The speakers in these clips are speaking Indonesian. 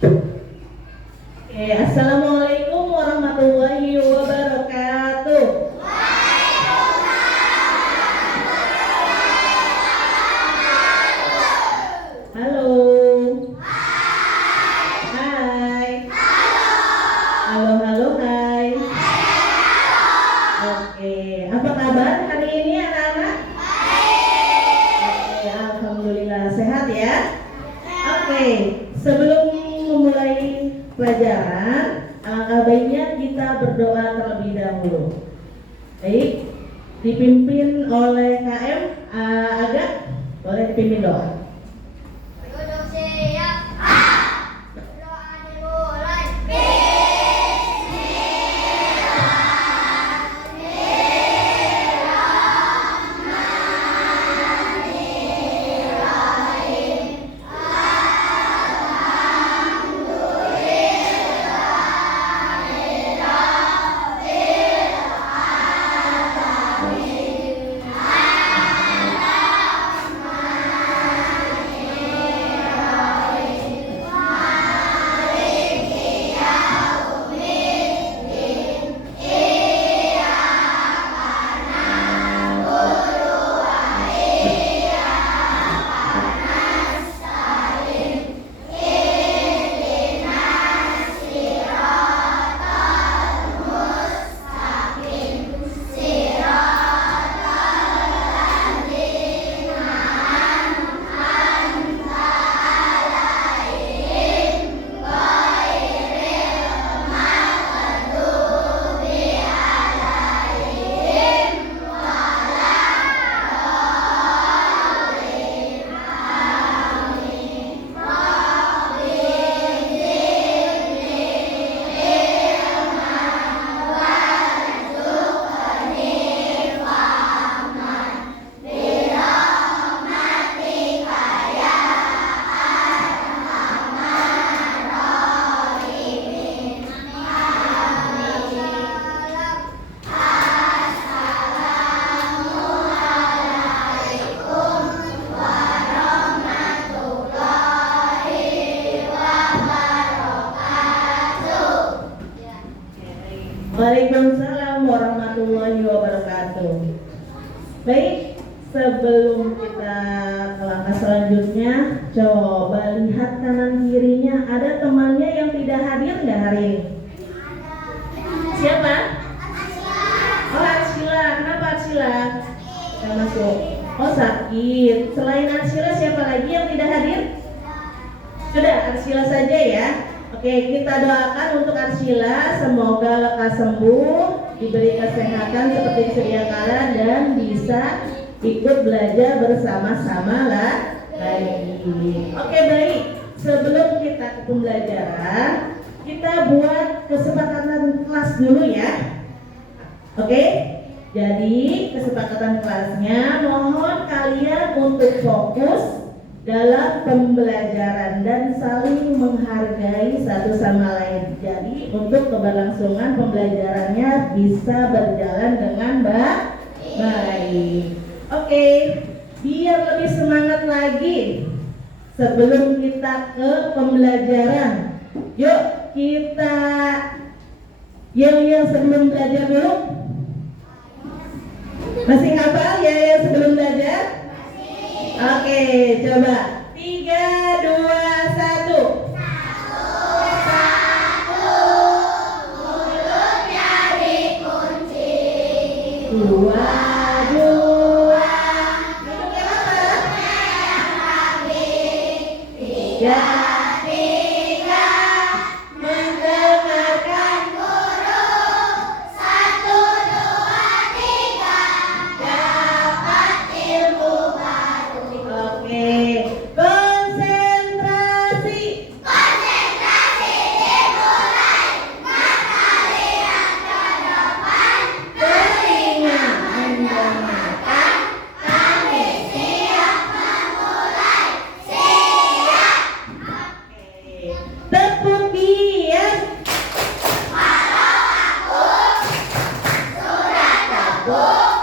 Oke, Assalamualaikum warahmatullahi wabarakatuh. Halo. Hai. Halo, halo, hai. Oke, apa kabar hari ini anak-anak? Oke, alhamdulillah sehat ya. Oke, sebelum memulai pelajaran, alangkah baiknya kita berdoa terlebih dahulu. Baik, dipimpin oleh KM Aga, boleh dipimpin doa. Duduk siap. Doa dimulai. Waalaikumsalam warahmatullahi wabarakatuh. Baik, sebelum kita ke langkah selanjutnya, coba lihat kanan kirinya. Ada temannya yang tidak hadir nggak hari ini? Siapa? Oh, Arsila. Kenapa Arsila? Nggak masuk. Oh, sakit. Selain Arsila, siapa lagi yang tidak hadir? Sudah, Arsila saja ya. Oke, kita doakan untuk Arsila, semoga lekas sembuh, diberi kesehatan seperti sedia kala dan bisa ikut belajar bersama-sama lagi. Oke, baik. Sebelum kita ke pembelajaran, kita buat kesepakatan kelas dulu ya. Oke? Jadi, kesepakatan kelasnya mohon kalian untuk fokus dalam pembelajaran dan saling menghargai satu sama lain. Jadi untuk keberlangsungan pembelajarannya bisa berjalan dengan baik. Oke, biar lebih semangat lagi sebelum kita ke pembelajaran. Yuk kita yel-yel sebelum belajar dulu. Masih hafal yel-yel sebelum belajar? Oke, coba 3, 2, 1. Mulutnya dikunci. 2, 2. Duduknya apa? 3, 3. Mendengarkan Guru. 1, 2, 3. Dapat ilmu baru. Oke, konsentrasi. Konsentrasi dimulai. Mata lihat ke depan. Telinga mendengarkan. Kami siap memulai. Siap. Oke, tepuk diam. Walau aku sudah tebuk,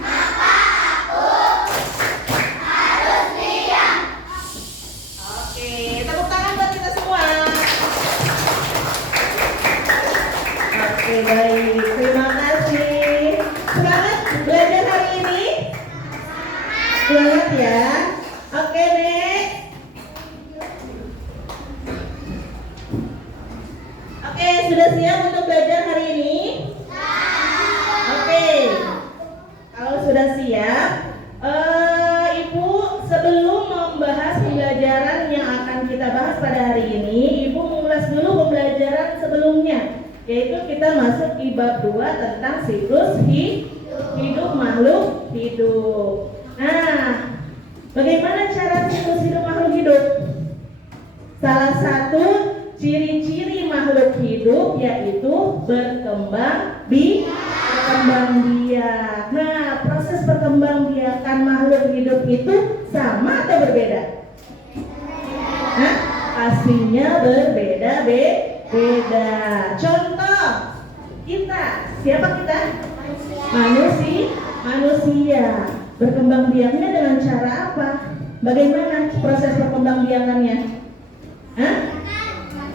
maka aku harus diam. Oke, tepuk tangan buat kita semua. yaitu kita masuk di bab 2 tentang siklus hidup makhluk hidup. Nah, bagaimana cara siklus hidup makhluk hidup? Salah satu ciri-ciri makhluk hidup yaitu berkembang biak. Nah, proses perkembangbiakan makhluk hidup itu sama atau berbeda? Nah, pastinya berbeda. Contoh, kita, siapa kita? Manusia. Berkembang biaknya dengan cara apa? Bagaimana proses perkembang biakannya? Hah?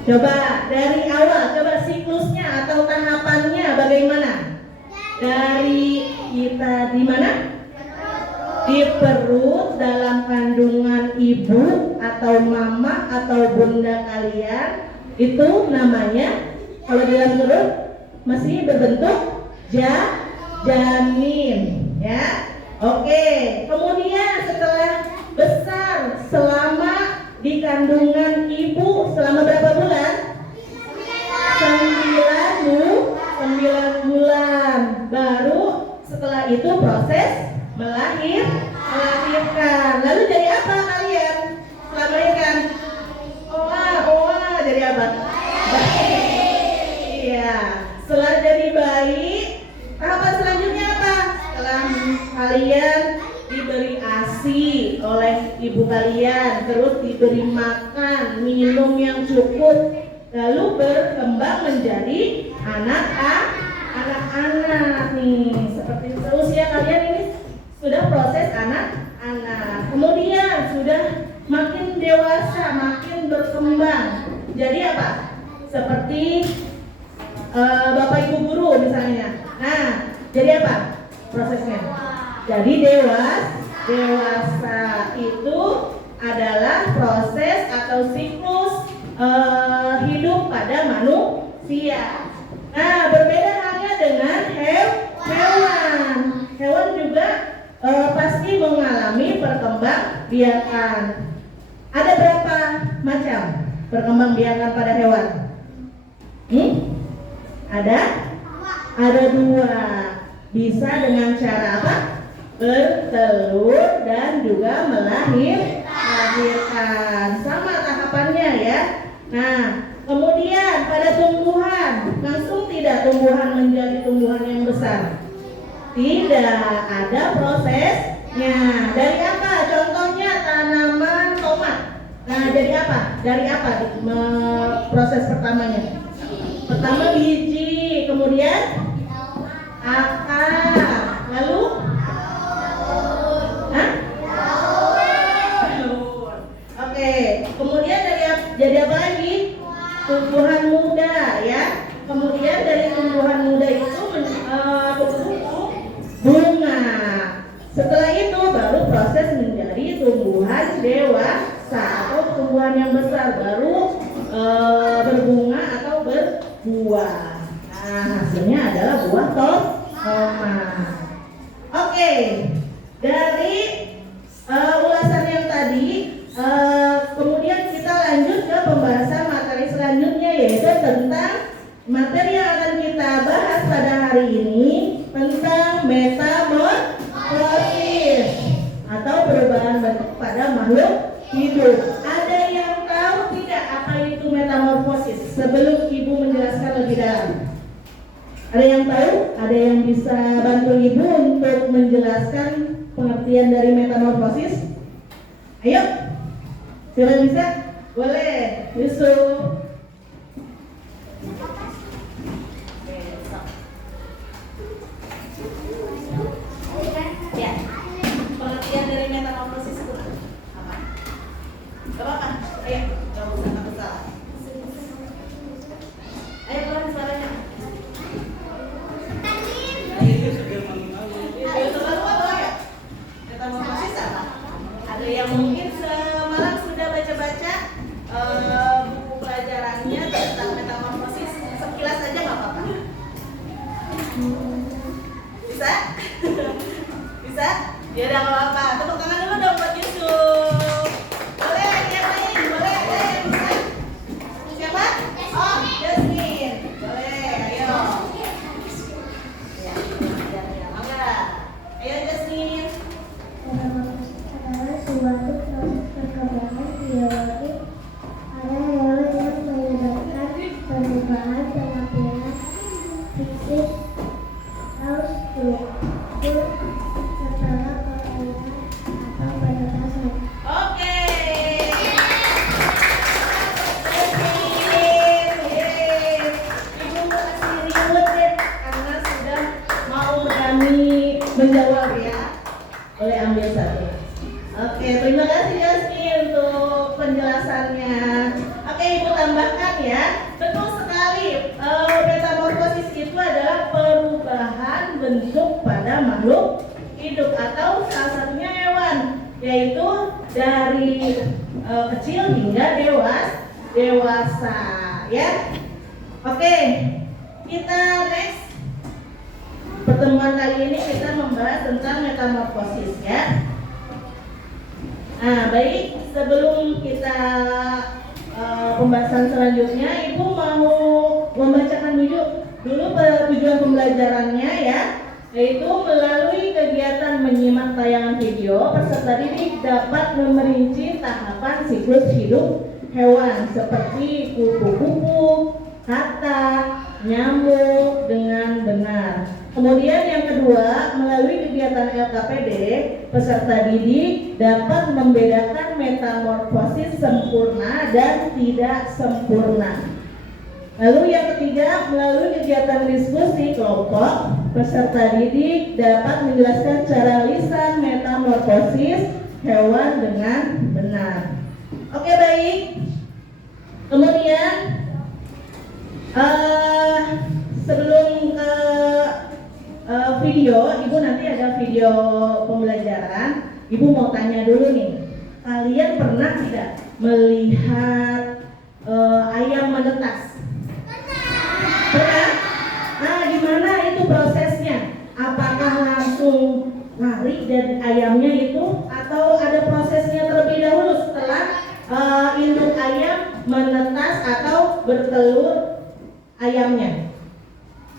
Coba dari awal, coba siklusnya atau tahapannya bagaimana? Dari kita di mana? Di perut dalam kandungan ibu atau mama atau bunda kalian, itu namanya kalau di dalam perut masih berbentuk janin, ya. Oke, kemudian setelah besar selama di kandungan ibu selama berapa bulan? 9 bulan. Baru setelah itu proses melahirkan. Lalu jadi apa kalian setelah melahirkan? Oa, jadi apa? Bayi. Iya. Setelah jadi bayi, tahapan selanjutnya apa? Setelah kalian diberi ASI oleh ibu kalian, terus diberi makan, minum yang cukup, lalu berkembang menjadi anak-anak nih. Seperti usia kalian ini sudah proses anak-anak. Kemudian sudah makin dewasa, makin berkembang. Jadi apa? Seperti Bapak Ibu guru misalnya. Nah, jadi apa prosesnya? Jadi dewasa itu adalah proses atau siklus hidup pada manusia. Nah, berbeda halnya dengan hewan. Hewan juga pasti mengalami perkembangbiakan. Ada berapa macam perkembangbiakan pada hewan? Ada 2. Bisa dengan cara apa? Bertelur dan juga melahirkan. Sama tahapannya ya. Nah, kemudian pada tumbuhan, langsung tidak tumbuhan menjadi tumbuhan yang besar. Tidak, ada prosesnya. Dari apa? Contohnya tanaman tomat. Nah, dari apa? Proses pertamanya? Pertama biji, kemudian akar, lalu Oke, kemudian jadi apa lagi? Tumbuhan muda ya. Kemudian dari tumbuhan muda itu tumbuh bunga. Setelah itu baru proses menjadi tumbuhan dewasa atau tumbuhan yang besar, baru berbunga atau berbuah. Nah, hasilnya adalah buah tomat. Oke, dari ulasan yang tadi, kemudian kita lanjut ke pembahasan materi selanjutnya, yaitu tentang materi yang akan kita bahas pada hari ini tentang metamorfosis atau perubahan bentuk pada makhluk hidup. Ada yang tahu tidak apa itu metamorfosis? Sebelum ibu menjelaskan lebih dalam, ada yang tahu? Ada yang bisa bantu ibu untuk menjelaskan pengertian dari metamorfosis? Ayo, siapa bisa? Boleh, Yusuf. Ya, pengertian dari metamorfosis itu apa? Gak apa-apa, ayo, gak usah takut salah. Ayo keluarin suaranya. Metamorfosis apa? Ada yang mungkin semalam sudah baca-baca buku pelajarannya tentang metamorfosis, sekilas aja nggak apa-apa. Bisa? Bisa? Ya udah nggak apa-apa. Tepuk tangan dulu dong buat Yusuf. Boleh yang lain? Boleh? Ada yang bisa? Siapa? Oh, Jasmine. Boleh. setelah pelatihan atau penetasan. Oke. Ibu kasih reward deh karena sudah mau berani menjawab ya. Boleh ambil satu. Oke, terima kasih Yasmin untuk penjelasannya. Oke, Ibu tambahkan ya. Betul sekali. Metamorfosis itu adalah perubahan bentuk pada makhluk hidup atau salah satunya hewan, yaitu dari kecil hingga dewasa ya. Oke, kita next. Pertemuan kali ini kita membahas tentang metamorfosis ya. Nah, baik, sebelum kita pembahasan selanjutnya, Ibu mau membacakan dulu tujuan pembelajarannya ya, yaitu melalui kegiatan menyimak tayangan video, peserta didik dapat memerinci tahapan siklus hidup hewan seperti kupu-kupu, kata, nyamuk dengan benar. Kemudian yang kedua, melalui kegiatan LKPD, peserta didik dapat membedakan metamorfosis sempurna dan tidak sempurna. Lalu yang ketiga, melalui kegiatan diskusi kelompok, peserta didik dapat menjelaskan cara lisan metamorfosis hewan dengan benar. Oke, baik. Kemudian sebelum ke video, Ibu nanti ada video pembelajaran. Ibu mau tanya dulu nih, kalian pernah tidak melihat ayam menetas? Pernah? Nah, gimana itu prosesnya? Apakah langsung lari dari ayamnya itu, atau ada prosesnya terlebih dahulu setelah induk ayam menetas atau bertelur ayamnya?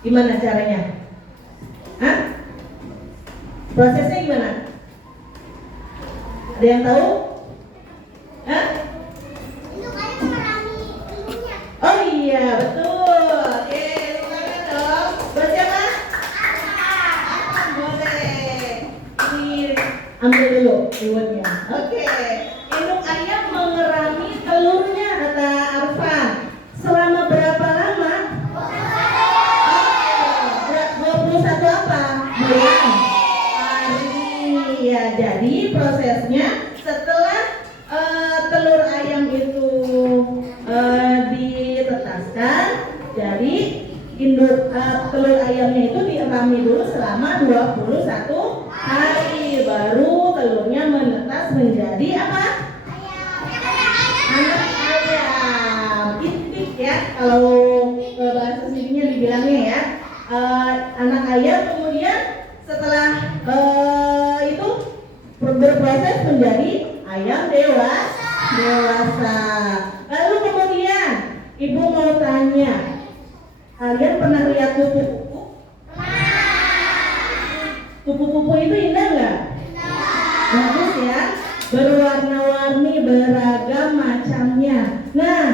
Gimana caranya? Hah? Prosesnya gimana? Ada yang tahu? Hah? Induk ayam mengalami induknya. Oh iya, betul. Oke, silakan dong. Bersiapa? Akan boleh. Ini ambil dulu rewardnya. Oke. Induk ayam mengerami telurnya, kata Arfan. Selama berapa lama? 21 apa? Bulan. Hari. Ya, jadi prosesnya setelah telur ayam itu ditetaskan, jadi induk telur ayamnya itu dierami dulu selama 21 hari, baru telurnya menetas menjadi apa? Anak ayam. Itik ya, kalau bahasa sininya dibilangnya ya. Anak ayam kemudian setelah itu berproses menjadi ayam dewasa. Lalu kemudian Ibu mau tanya, kalian pernah lihat kupu-kupu? Kupu-kupu itu indah nggak? Bagus ya, berwarna-warni, beragam macamnya. Nah,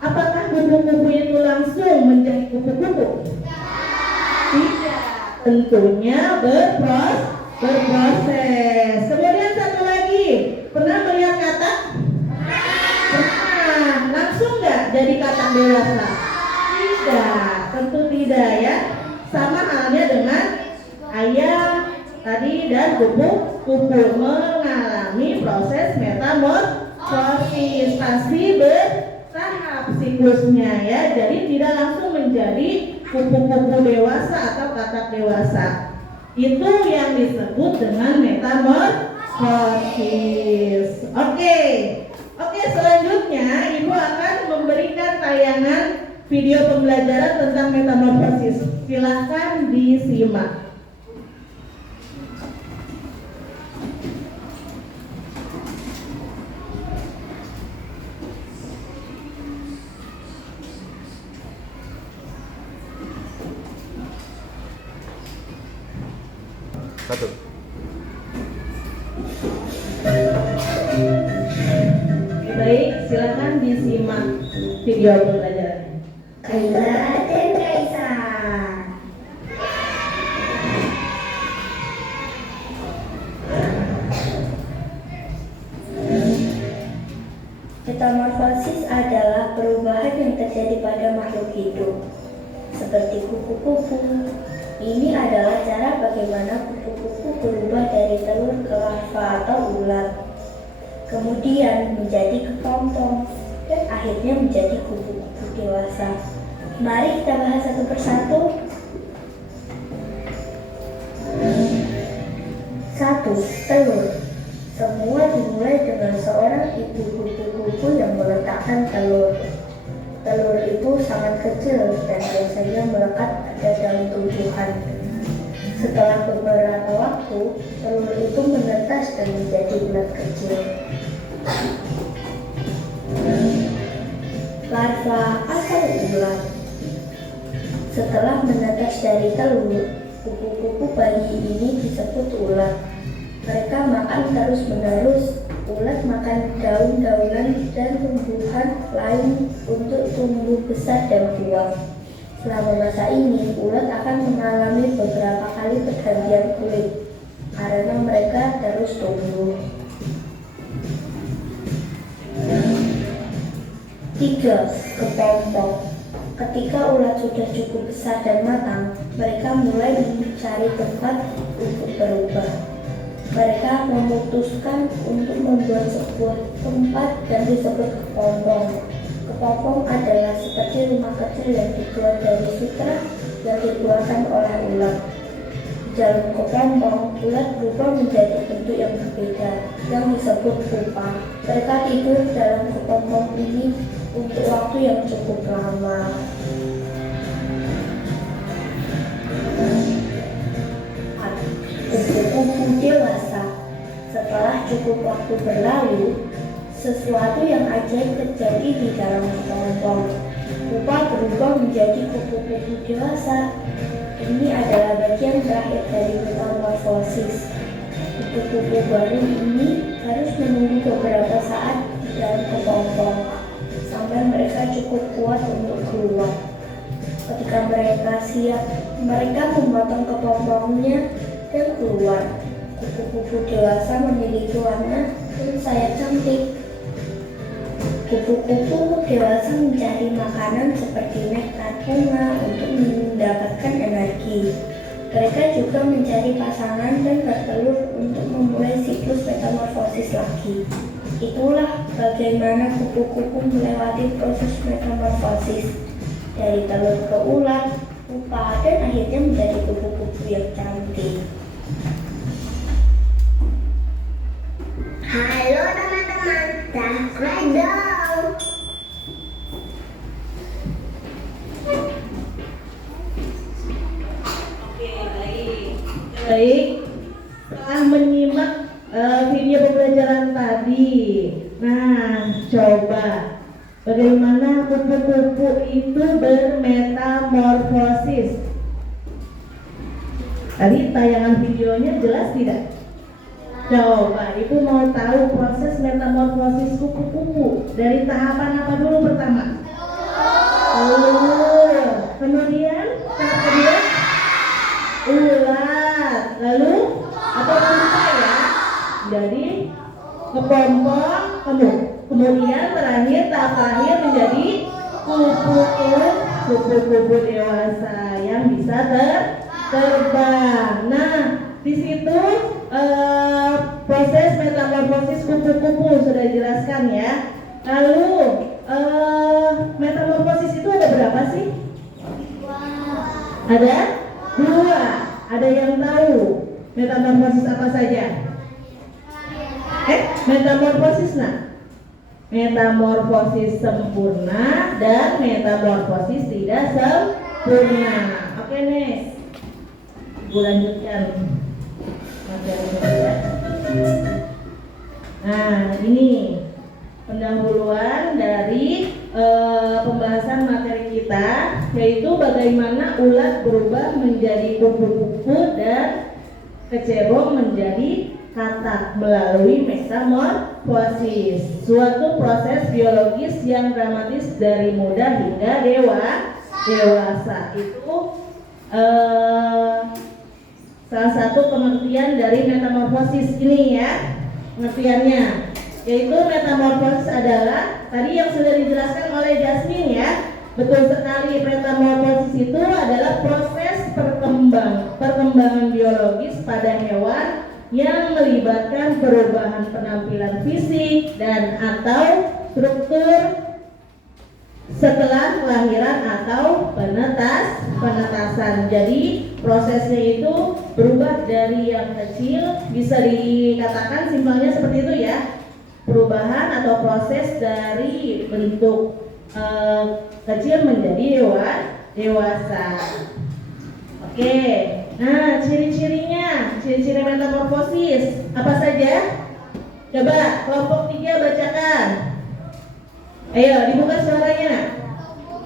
apakah kupu-kupu itu langsung menjadi kupu-kupu? Tidak, tentunya berproses. Kemudian satu lagi, pernah melihat katak? Pernah. Langsung nggak jadi katak dewasa? Tidak, tentu tidak ya. Sama halnya dengan ayam tadi dan kupu-kupu mengalami proses metamorfosis, pasti bertahap siklusnya ya. Jadi tidak langsung menjadi kupu-kupu dewasa atau katak dewasa. Itu yang disebut dengan metamorfosis. Oke, selanjutnya Ibu akan memberikan tayangan video pembelajaran tentang metamorfosis. Silakan disimak. Satu. Baik, silakan disimak video pembelajarannya. Kaisar dan Kaisar. hidup, seperti kupu-kupu. Ini adalah cara bagaimana kupu-kupu berubah dari telur ke larva atau ulat, kemudian menjadi kepompong, dan akhirnya menjadi kupu-kupu dewasa. Mari kita bahas satu persatu. 1. Telur. Semua dimulai dengan seorang ibu kupu-kupu yang meletakkan telur. Telur itu sangat kecil dan biasanya melekat pada daun tumbuhan. Setelah beberapa waktu, telur itu menetas dan menjadi ulat kecil. Larva atau ulat. Setelah menetas dari telur, kupu-kupu bayi ini disebut ulat. Mereka makan terus-menerus. Ulat makan daun-daunan dan tumbuhan lain untuk tumbuh besar dan kuat. Selama masa ini, ulat akan mengalami beberapa kali pergantian kulit karena mereka terus tumbuh. 3. Kepompong. Ketika ulat sudah cukup besar dan matang, mereka mulai mencari tempat untuk berubah. Mereka memutuskan untuk membuat sebuah tempat yang disebut kepompong. Kepompong adalah seperti rumah kecil yang dibuat dari sutra yang dikeluarkan oleh ulat. Di dalam kepompong, ulat berubah menjadi bentuk yang berbeda, yang disebut pupa. Mereka tidur dalam kepompong ini untuk waktu yang cukup lama. Kupu-kupu dewasa. Setelah cukup waktu berlalu, sesuatu yang ajaib terjadi di dalam kepompong. Pupa berubah menjadi kupu-kupu dewasa. Ini adalah bagian terakhir dari metamorfosis. Kupu-kupu baru ini harus menunggu beberapa saat di dalam kepompong sampai mereka cukup kuat untuk keluar. Ketika mereka siap, mereka memotong kepompongnya dan keluar. Kupu-kupu dewasa memiliki warna dan sayap cantik. Kupu-kupu dewasa mencari makanan seperti nektar bunga untuk mendapatkan energi. Mereka juga mencari pasangan dan bertelur untuk memulai siklus metamorfosis lagi. Itulah bagaimana kupu-kupu melewati proses metamorfosis dari telur ke ulat, pupa, dan akhirnya menjadi kupu-kupu yang cantik. Halo teman-teman, subscribe dong. Baik, setelah menyimak video pembelajaran tadi, nah coba bagaimana kupu-kupu itu bermetamorfosis. Tadi tayangan videonya jelas tidak? Coba ibu mau tahu proses metamorfosis kupu-kupu dari tahapan apa dulu pertama? Telur. Kemudian tahap kedua ulat. Lalu atau pupa ya? Jadi kepompong, kemudian terakhir tahap terakhir menjadi kupu-kupu dewasa yang bisa terbang. Nah, di situ proses metamorfosis kupu-kupu sudah dijelaskan ya. Lalu metamorfosis itu ada berapa sih? Ada 2. Ada yang tahu metamorfosis apa saja? Metamorfosis metamorfosis sempurna dan metamorfosis tidak sempurna. Oke, Nes. Ibu lanjutkan. Nah, ini pendahuluan dari pembahasan materi kita, yaitu bagaimana ulat berubah menjadi kupu-kupu dan kecebong menjadi katak melalui metamorfosis, suatu proses biologis yang dramatis dari muda hingga dewasa. Itu salah satu pengertian dari metamorfosis ini ya, pengertiannya, yaitu metamorfosis adalah tadi yang sudah dijelaskan oleh Jasmine ya, Betul sekali, metamorfosis itu adalah proses perkembangan biologis pada hewan yang melibatkan perubahan penampilan fisik dan atau struktur setelah kelahiran atau penetasan. Jadi prosesnya itu berubah dari yang kecil, bisa dikatakan simpelnya seperti itu ya. Perubahan atau proses dari bentuk kecil menjadi dewasa. Oke, nah ciri-ciri metamorfosis apa saja? Coba kelompok 3 bacakan. Ayo dibuka suaranya.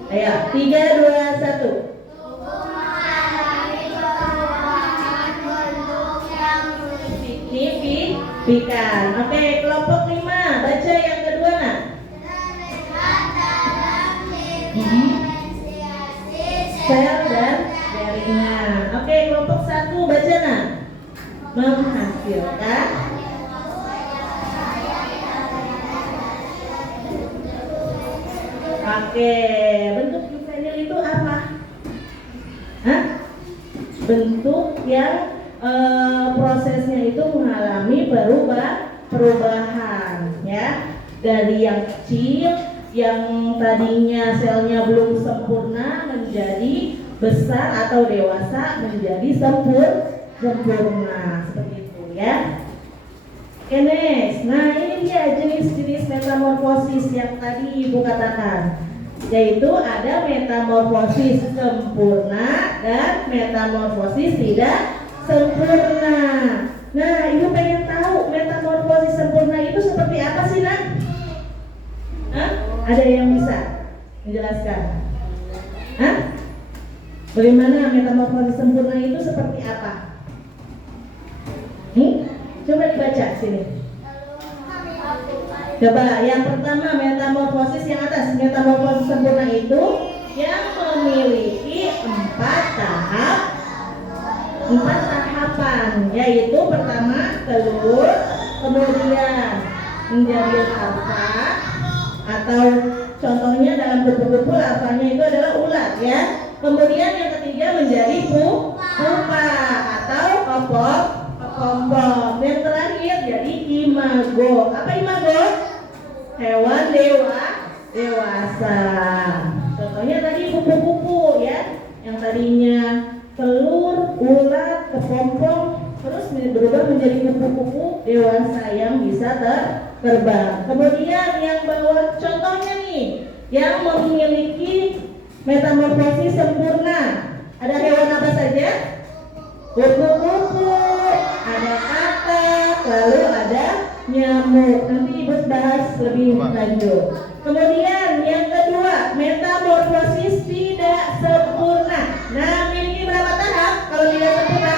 Ayo 3, 2, 1. Signifikan. Oke, kelompok 5 baca yang kedua nak. Sel dan jaringan. Oke, kelompok 1 baca nak. Menghasilkan. Oke, bentuk juvenil itu apa? Hah? Bentuk yang prosesnya itu mengalami perubahan ya, dari yang kecil yang tadinya selnya belum sempurna menjadi besar atau dewasa menjadi sempurna seperti itu ya. Oke, next. Nah, ini dia jenis-jenis metamorfosis yang tadi Ibu katakan, yaitu ada metamorfosis sempurna dan metamorfosis tidak sempurna. Nah, Ibu pengen tahu metamorfosis sempurna itu seperti apa sih, Nak? Hah? Ada yang bisa menjelaskan? Hah? Bagaimana metamorfosis sempurna itu seperti apa? Coba dibaca sini. Coba yang pertama metamorfosis yang atas, metamorfosis sempurna itu yang memiliki 4 tahapan, yaitu pertama telur, kemudian menjadi larva, atau contohnya dalam kupu-kupu larvanya itu adalah ulat ya. Kemudian yang ketiga menjadi pupa atau kepompong. Yang terakhir jadi imago. Apa imago? Hewan dewasa. Contohnya tadi kupu-kupu ya, yang tadinya telur, ulat, kepompong, terus berubah menjadi kupu-kupu dewasa yang bisa terbang. Kemudian yang bawah contohnya nih, yang memiliki metamorfosis sempurna, ada hewan apa saja? Kupu-kupu, ada katak, lalu ada nyamuk. Nanti Ibu bahas lebih lanjut. Kemudian yang kedua, metamorfosis tidak sempurna. Nah, memiliki berapa tahap kalau tidak sempurna?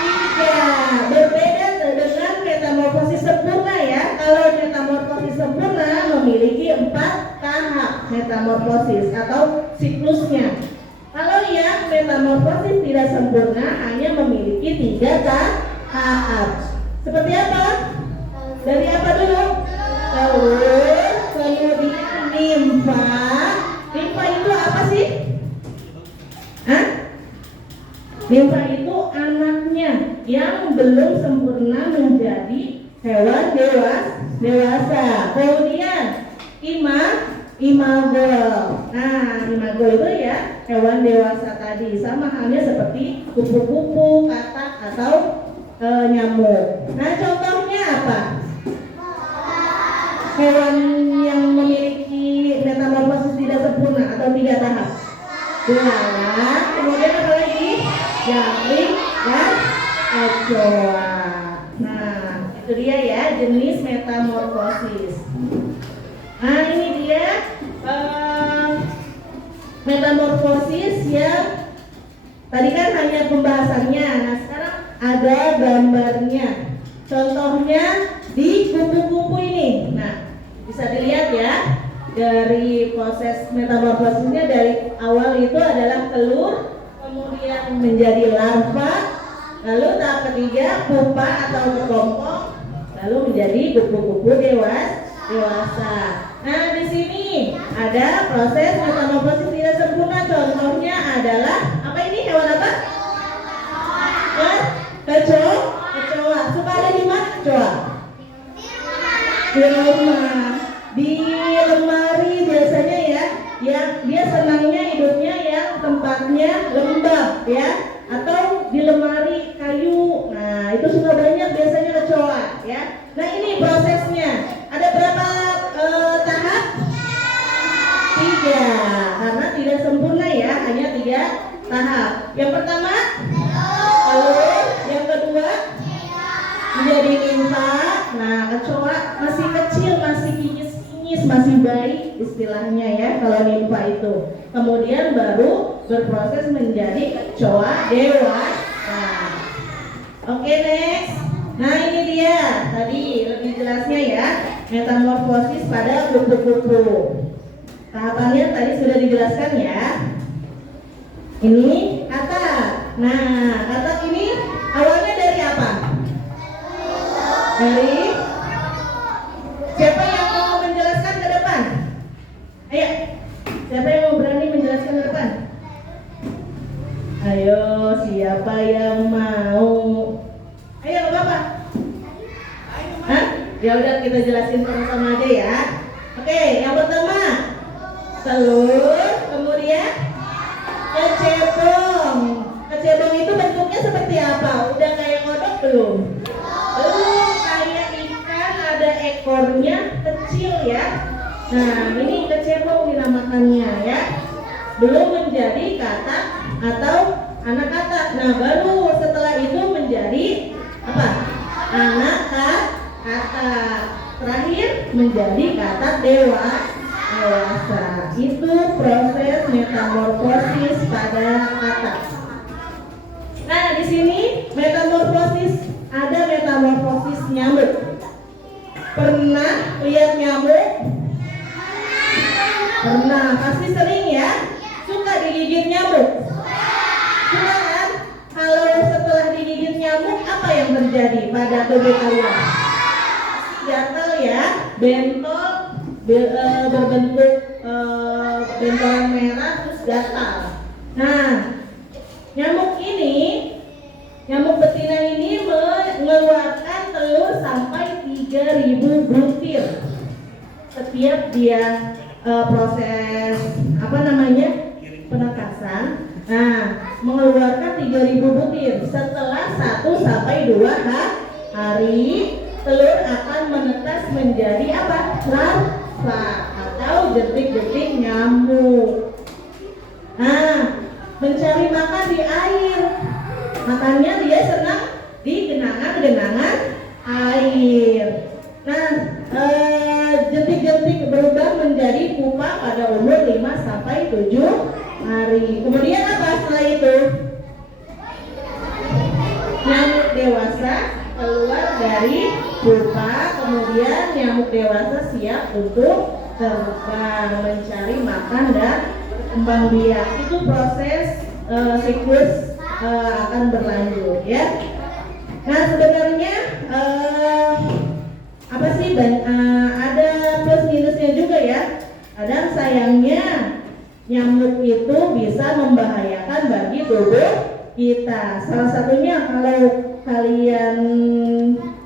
3. Berbeda dengan metamorfosis sempurna ya. Kalau metamorfosis sempurna memiliki 4 tahap metamorfosis atau siklusnya. Kalau yang metamorfosis tidak sempurna hanya memiliki 3 tahap. Seperti apa? Dari apa dulu? Telur, kemudian nimfa. Nimfa itu apa sih? Hah? Nimfa itu anaknya yang belum sempurna menjadi hewan dewasa. Kemudian imago. Nah, imago itu ya hewan dewasa tadi, sama halnya seperti kupu-kupu, katak atau nyamuk. Nah, contohnya apa? Hewan yang memiliki metamorfosis tidak sempurna atau 3 tahap. Belalang, kemudian apa lagi? Jangkrik dan kecoa. Nah, itu dia ya jenis metamorfosis. Nah, ini dia metamorfosis yang tadi kan hanya pembahasannya. Nah, sekarang ada gambarnya. Contohnya di kupu-kupu ini. Nah, bisa dilihat ya dari proses metamorfosisnya, dari awal itu adalah telur, kemudian menjadi larva, lalu tahap ketiga pupa atau kepompong, lalu menjadi kupu-kupu dewasa. Nah, di sini ada proses metamorfosis tidak sempurna. Contohnya adalah apa ini? Hewan apa? Kecoa. Kecoa. Suka ada di mana kecoa? Di rumah, di lemari biasanya ya. Yang dia senangnya hidupnya yang tempatnya lembab ya, atau di lemari kayu. Nah, itu suka banyak biasanya kecoa ya. Nah, ini prosesnya. Ada berapa tahap? 3, karena tidak sempurna ya, hanya 3 tahap. Yang pertama telur, yang kedua menjadi nimfa. Nah, kecoa masih kecil, masih kinyis-kinyis, masih bayi istilahnya ya kalau nimfa itu. Kemudian baru berproses menjadi kecoa dewasa. Oke, next. Nah, ini dia tadi lebih jelasnya ya, metamorfosis pada kupu-kupu. Tahapannya tadi sudah dijelaskan ya. Ini katak. Nah, katak ini awalnya dari apa? Dari siapa yang mau menjelaskan ke depan? Ayo, siapa yang mau berani menjelaskan ke depan? Ayo, siapa yang mau? Ayo, Bapak. Hah? Ya udah, kita jelasin sama-sama aja ya. Oke, yang pertama telur, kemudian kecebong. Kecebong itu bentuknya seperti apa? Udah kayak kodok belum? Belum, kayak ikan, ada ekornya kecil ya. Nah, ini kecebong dinamakannya ya. Belum menjadi katak atau anak katak. Nah, baru setelah itu menjadi apa? Anak katak. Terakhir menjadi katak dewasa. Itu proses metamorfosis pada katak. Nah, di sini metamorfosis, ada metamorfosis nyamuk. Pernah lihat nyamuk? Pernah, pasti sering ya. Suka digigit nyamuk? Suka kan? Kalau setelah digigit nyamuk, apa yang terjadi pada tubuh kalian? Gatal ya, bentol, berbentuk bentolan merah terus gatal. Nah, nyamuk betina ini mengeluarkan telur sampai 3.000 butir setiap dia proses penetasan. Nah, mengeluarkan 3.000 butir. Setelah 1 sampai 2 hari, telur akan menetas menjadi apa? Larva atau jentik-jentik nyamuk. Nah, mencari makan di air. Makanya dia senang di genangan-genangan air. Nah, jentik-jentik berubah menjadi pupa pada umur 5 sampai 7 hari. Kemudian apa setelah itu? Nyamuk dewasa keluar dari pupa, kemudian nyamuk dewasa siap untuk terbang mencari makan dan berkembang biak. Itu proses siklus akan berlanjut ya. Nah, sebenarnya apa sih ada plus minusnya juga ya. Kadang sayangnya nyamuk itu bisa membahayakan bagi tubuh kita. Salah satunya kalau kalian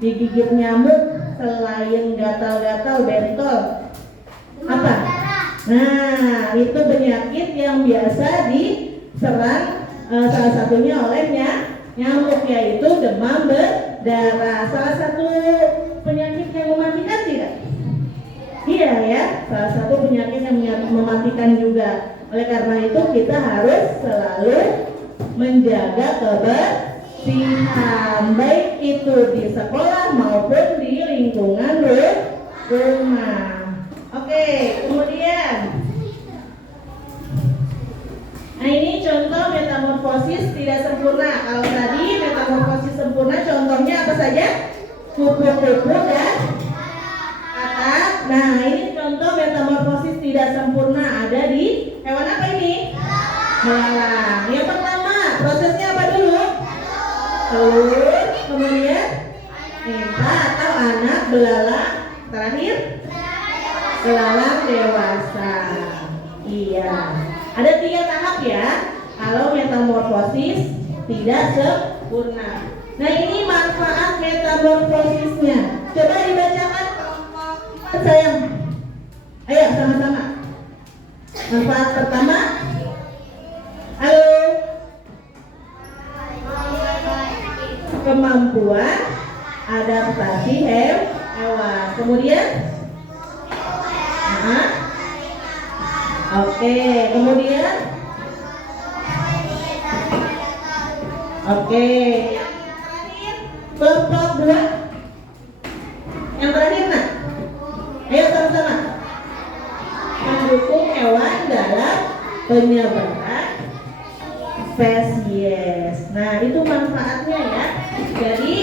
digigit nyamuk, selain gatal-gatal, bentol, apa? Nah, itu penyakit yang biasa diserang salah satunya oleh nyamuk, yaitu demam berdarah. Salah satu penyakit yang mematikan tidak? Iya ya, salah satu penyakit yang mematikan juga. Oleh karena itu kita harus selalu menjaga kebersihan, baik itu di sekolah maupun di lingkungan rumah. Oke, kemudian nah, ini contoh metamorfosis tidak sempurna. Kalau tadi metamorfosis sempurna contohnya apa saja? Kupu-kupu dan katak. Nah, ini contoh metamorfosis tidak sempurna ada di hewan apa ini? Belalang. Yang pertama, prosesnya apa dulu? Telur, kemudian nimfa atau anak belalang. Terakhir, belalang tidak sempurna. Nah, ini manfaat metamorfosisnya. Coba dibacakan sayang. Ayo sama-sama. Manfaat pertama. Halo. Kemampuan adaptasi hewan. Kemudian oke, kemudian oke. Kelompok 2. Yang terakhir nak. Ayo sama-sama. Mendukung hewan dalam penyebaran spesies. Nah, itu manfaatnya ya. Jadi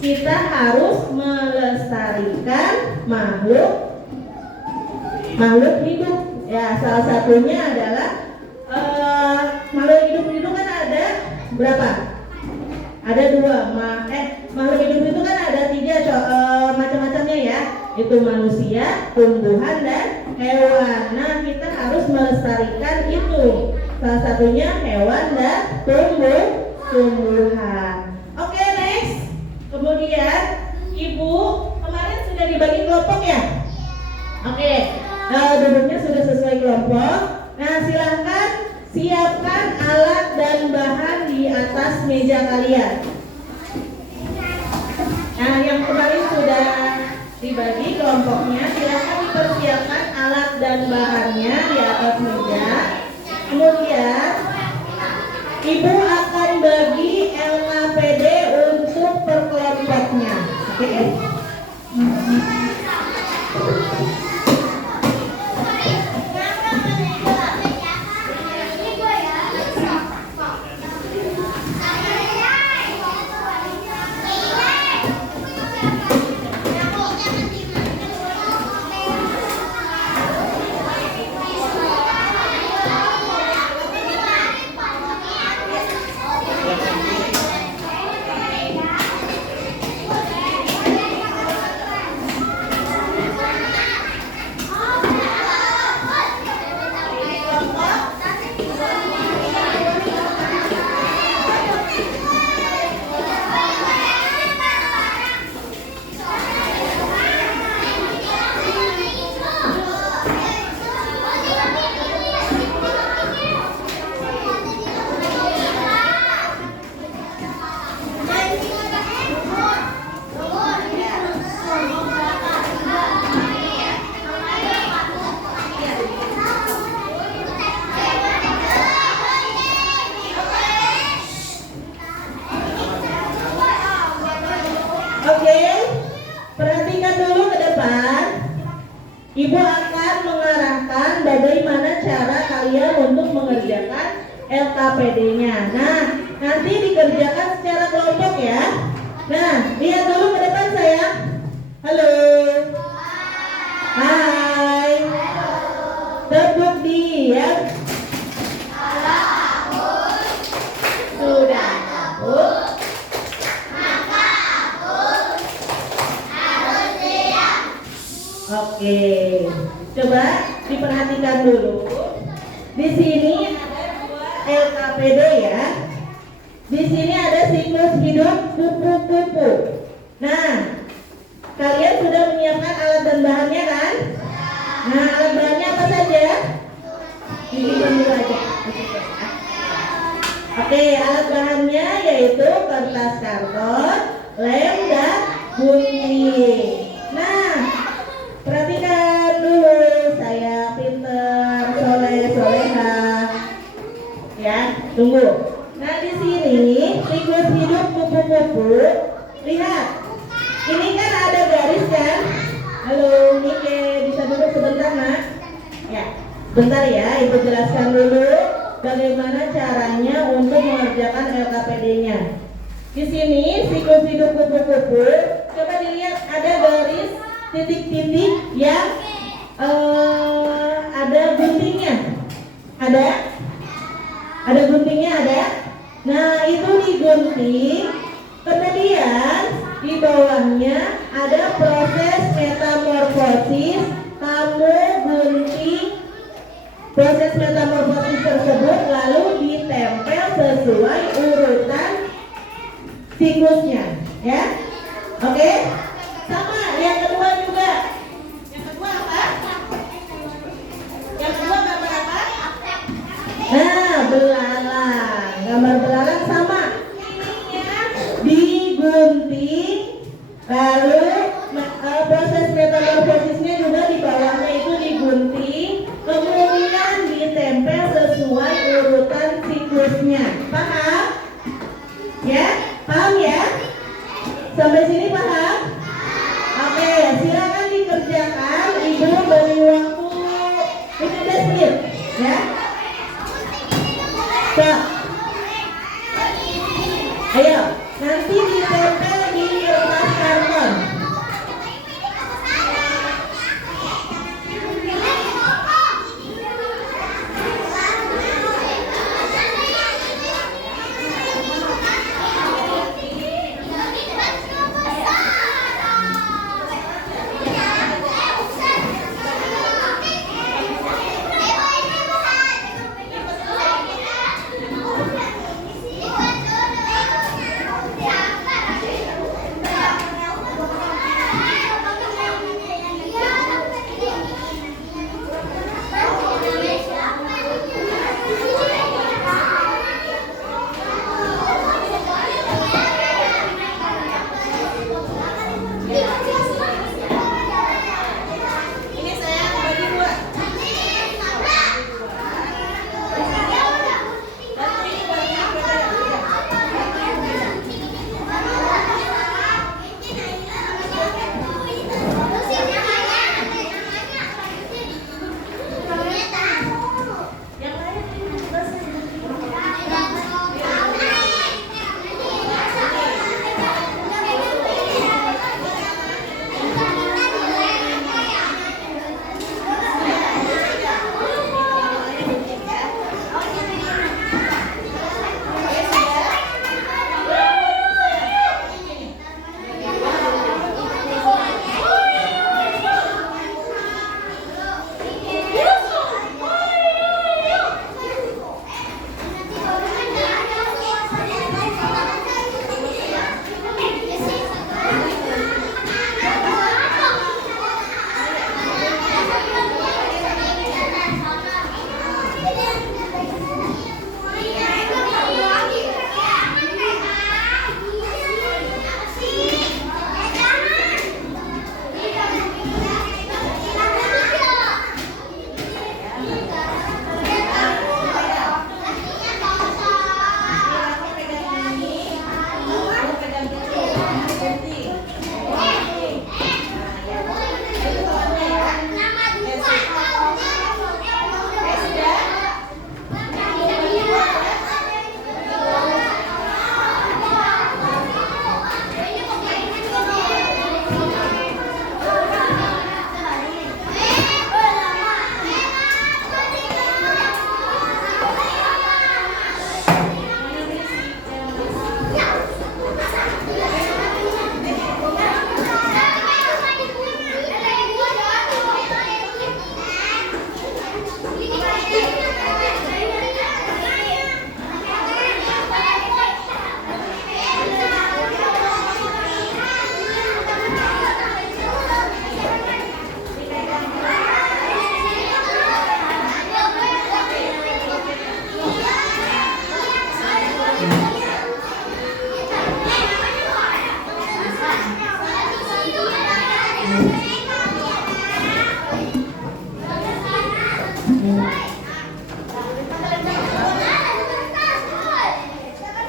kita harus melestarikan makhluk hidup. Ya, salah satunya adalah makhluk hidup itu kan ada berapa? Ada 2. Makhluk hidup itu kan ada 3 macam-macamnya ya. Itu manusia, tumbuhan, dan hewan. Nah, kita harus melestarikan itu. Salah satunya hewan dan tumbuhan. Oke, next. Kemudian Ibu kemarin sudah dibagi kelompok ya? Oke, duduknya sudah sesuai kelompok. Nah, silahkan siapkan alat dan bahan di atas meja kalian. Nah, yang kemarin sudah dibagi kelompoknya, silahkan dipersiapkan alat dan bahannya di atas meja. Kemudian Ibu akan bagi LKPD untuk per kelompoknya. Oke? Oke, perhatikan dulu ke depan. Ibu akan mengarahkan bagaimana cara kalian untuk mengerjakan LKPD-nya. Nah, nanti dikerjakan secara kelompok ya. Nah, lihat dulu ke depan sayang. Halo. Hai. Tepuk diam. Sudah tepuk. Oke, coba diperhatikan dulu. Di sini ada 2 LKPD ya. Di sini ada siklus hidup kupu-kupu. Nah, kalian sudah menyiapkan alat dan bahannya kan? Nah, alat bahannya apa saja? Ini dulu aja. Oke, alat bahannya yaitu kertas karton, lem, dan gunting. Nah, perhatikan dulu, saya pinter, soleha. Ya, tunggu. Nah, di sini siklus hidup kupu-kupu. Lihat, ini kan ada garis kan? Halo, Nike, bisa duduk sebentar nak? Ya, bentar ya, Ibu jelaskan dulu bagaimana caranya untuk mengerjakan LKPD-nya. Di sini siklus hidup kupu-kupu. Coba dilihat, ada garis titik-titik yang ada guntingnya. Ada guntingnya ada. Nah, itu digunting. Kemudian di bawahnya ada proses metamorfosis. Kamu gunting proses metamorfosis tersebut lalu ditempel sesuai urutan siklusnya, ya. Oke? Sama yang kedua juga. Yang kedua apa? Yang kedua gambar apa? Nah, belalang. Gambar belalang sama. Digunting, lalu proses metamorfosisnya juga di bawahnya itu digunting, kemudian ditempel sesuai urutan siklusnya. Paham? Ya? Paham ya? Sampai sini paham? Oke, silakan dikerjakan. Ibu beri waktu 15 menit, ya. Ayo, nanti ditempel di kertas karton.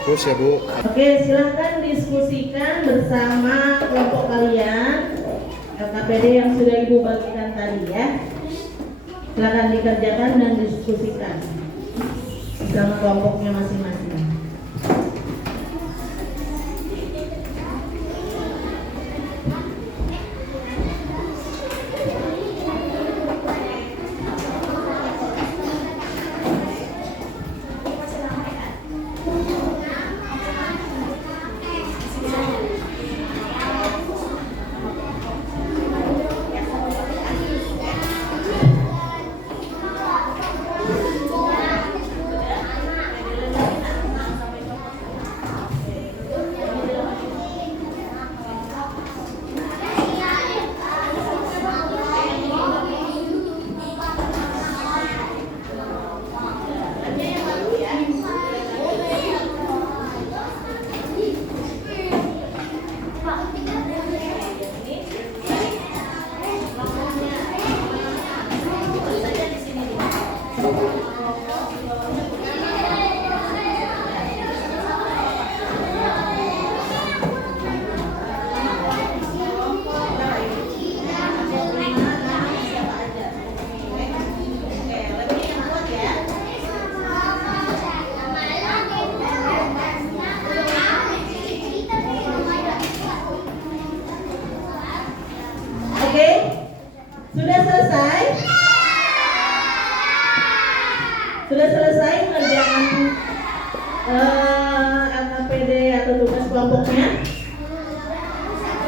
Terus ya Bu. Oke, silahkan diskusikan bersama kelompok kalian LKPD yang sudah Ibu bagikan tadi ya. Silahkan dikerjakan dan diskusikan bersama kelompoknya masing-masing.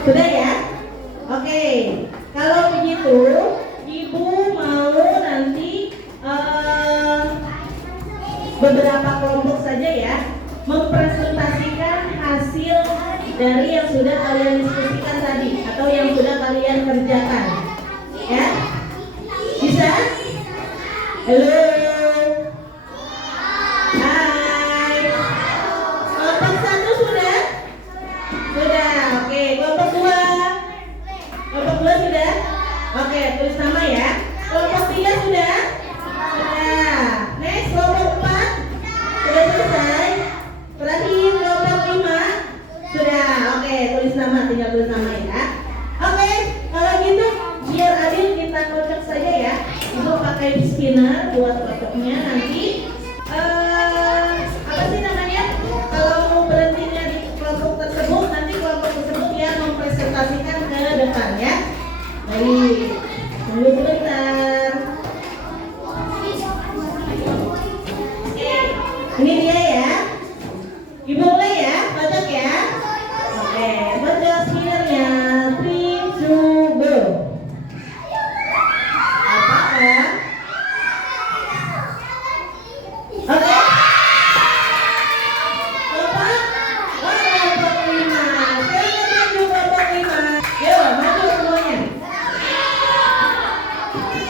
Sudah ya? Oke. Kalau begitu, Ibu mau nanti beberapa kelompok saja ya mempresentasikan hasil dari yang sudah kalian diskusikan tadi atau yang sudah kalian kerjakan. Ya? Bisa? Halo. Hai. Kelompok 1 sudah? Sudah. Oke, kelompok 2. Kelompok 2 sudah? Oke, tulis nama ya. Kelompok 3 sudah? Sudah. Next, kelompok 4 sudah selesai. Terakhir kelompok 5 sudah. Oke, tulis nama, tinggal tulis nama ya. Oke, kalau gitu biar adil kita kocok saja ya. Ibu pakai spinner buat kocoknya nanti. Apa sih namanya? Kalau berhentinya di kelompok tersebut, nanti kelompok tersebut yang mempresentasikan ke depan ya. Baik, tunggu sebentar. Ini dia ya. Ibu mulai ya, kocok ya. Oke, kocok spinnernya. 3, 2, go. Apakah? Oke. Kelompok? Oh, kelompok 5. Silakan maju kelompok 5. Yo, maju semuanya.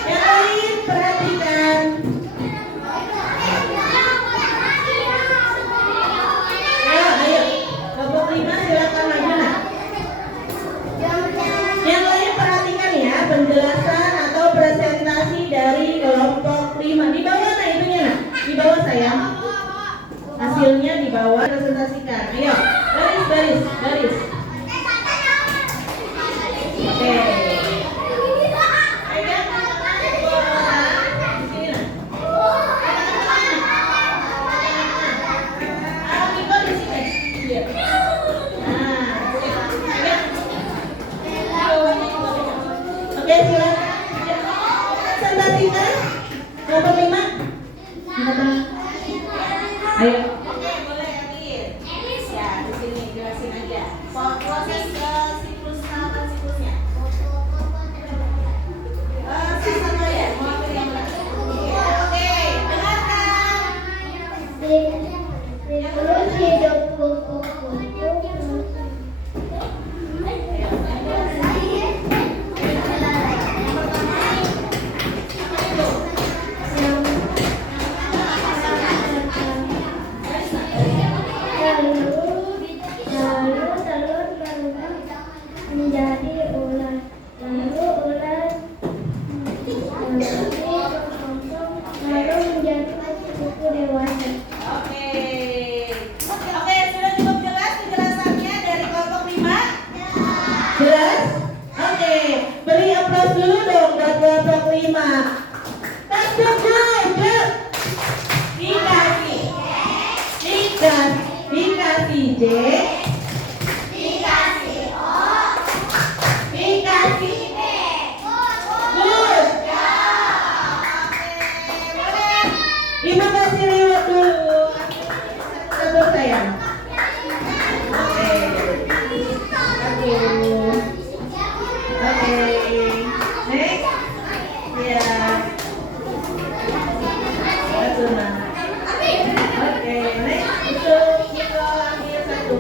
Yang lain perhatikan. Ayo. Kelompok 5 silakan maju nak. Yang lain perhatikan ya penjelasan atau presentasi dari kelompok 5. Di bawah nah itunya nak. Di bawah sayang. Hasilnya di bawah presentasikan. Ayo, baris. Oke. Pegang bola di sini nak. Miko di sini. Iya. Nah, pegang. Oke, silakan. Presentasikan kelompok 5. Ayo. Oke, boleh Amin. Ya, di sini jelasin aja. Proses siklusnya. Sisa ya, mau ambil yang mana? Oke, dengarkan. Terus hidup kupu-kupu. Lalu telur berubah menjadi ular. Lalu ular menjadi kepompong. Lalu menjadi kupu dewasa. Oke, sudah cukup jelas penjelasannya dari kelompok 5? Jelas? Oke, beri aplaus dulu dong buat kelompok 5. Tepuk tangan. Dikasih J. Dikasih O. Dikasih B. Good job. Oke, boleh. Ibu kasih reward dulu. Tepuk sayang. Oke. Oke. Next. Ya. Betul nah. Oke, next. Itu kita ambil satu.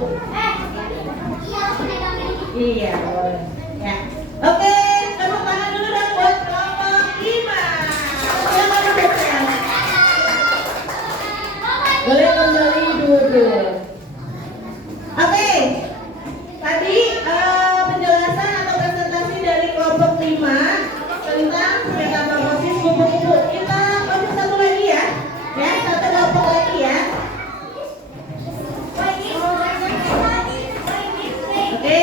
Iya, boleh. Ya. Oke, tepuk tangan dulu dong buat kelompok 5. Silakan duduk sayang. Boleh kembali duduk. Oke. Tadi penjelasan atau presentasi dari kelompok 5 tentang metamorfosis kupu-kupu. Kita kelompok satu lagi ya. Ya, satu kelompok lagi ya. Oke,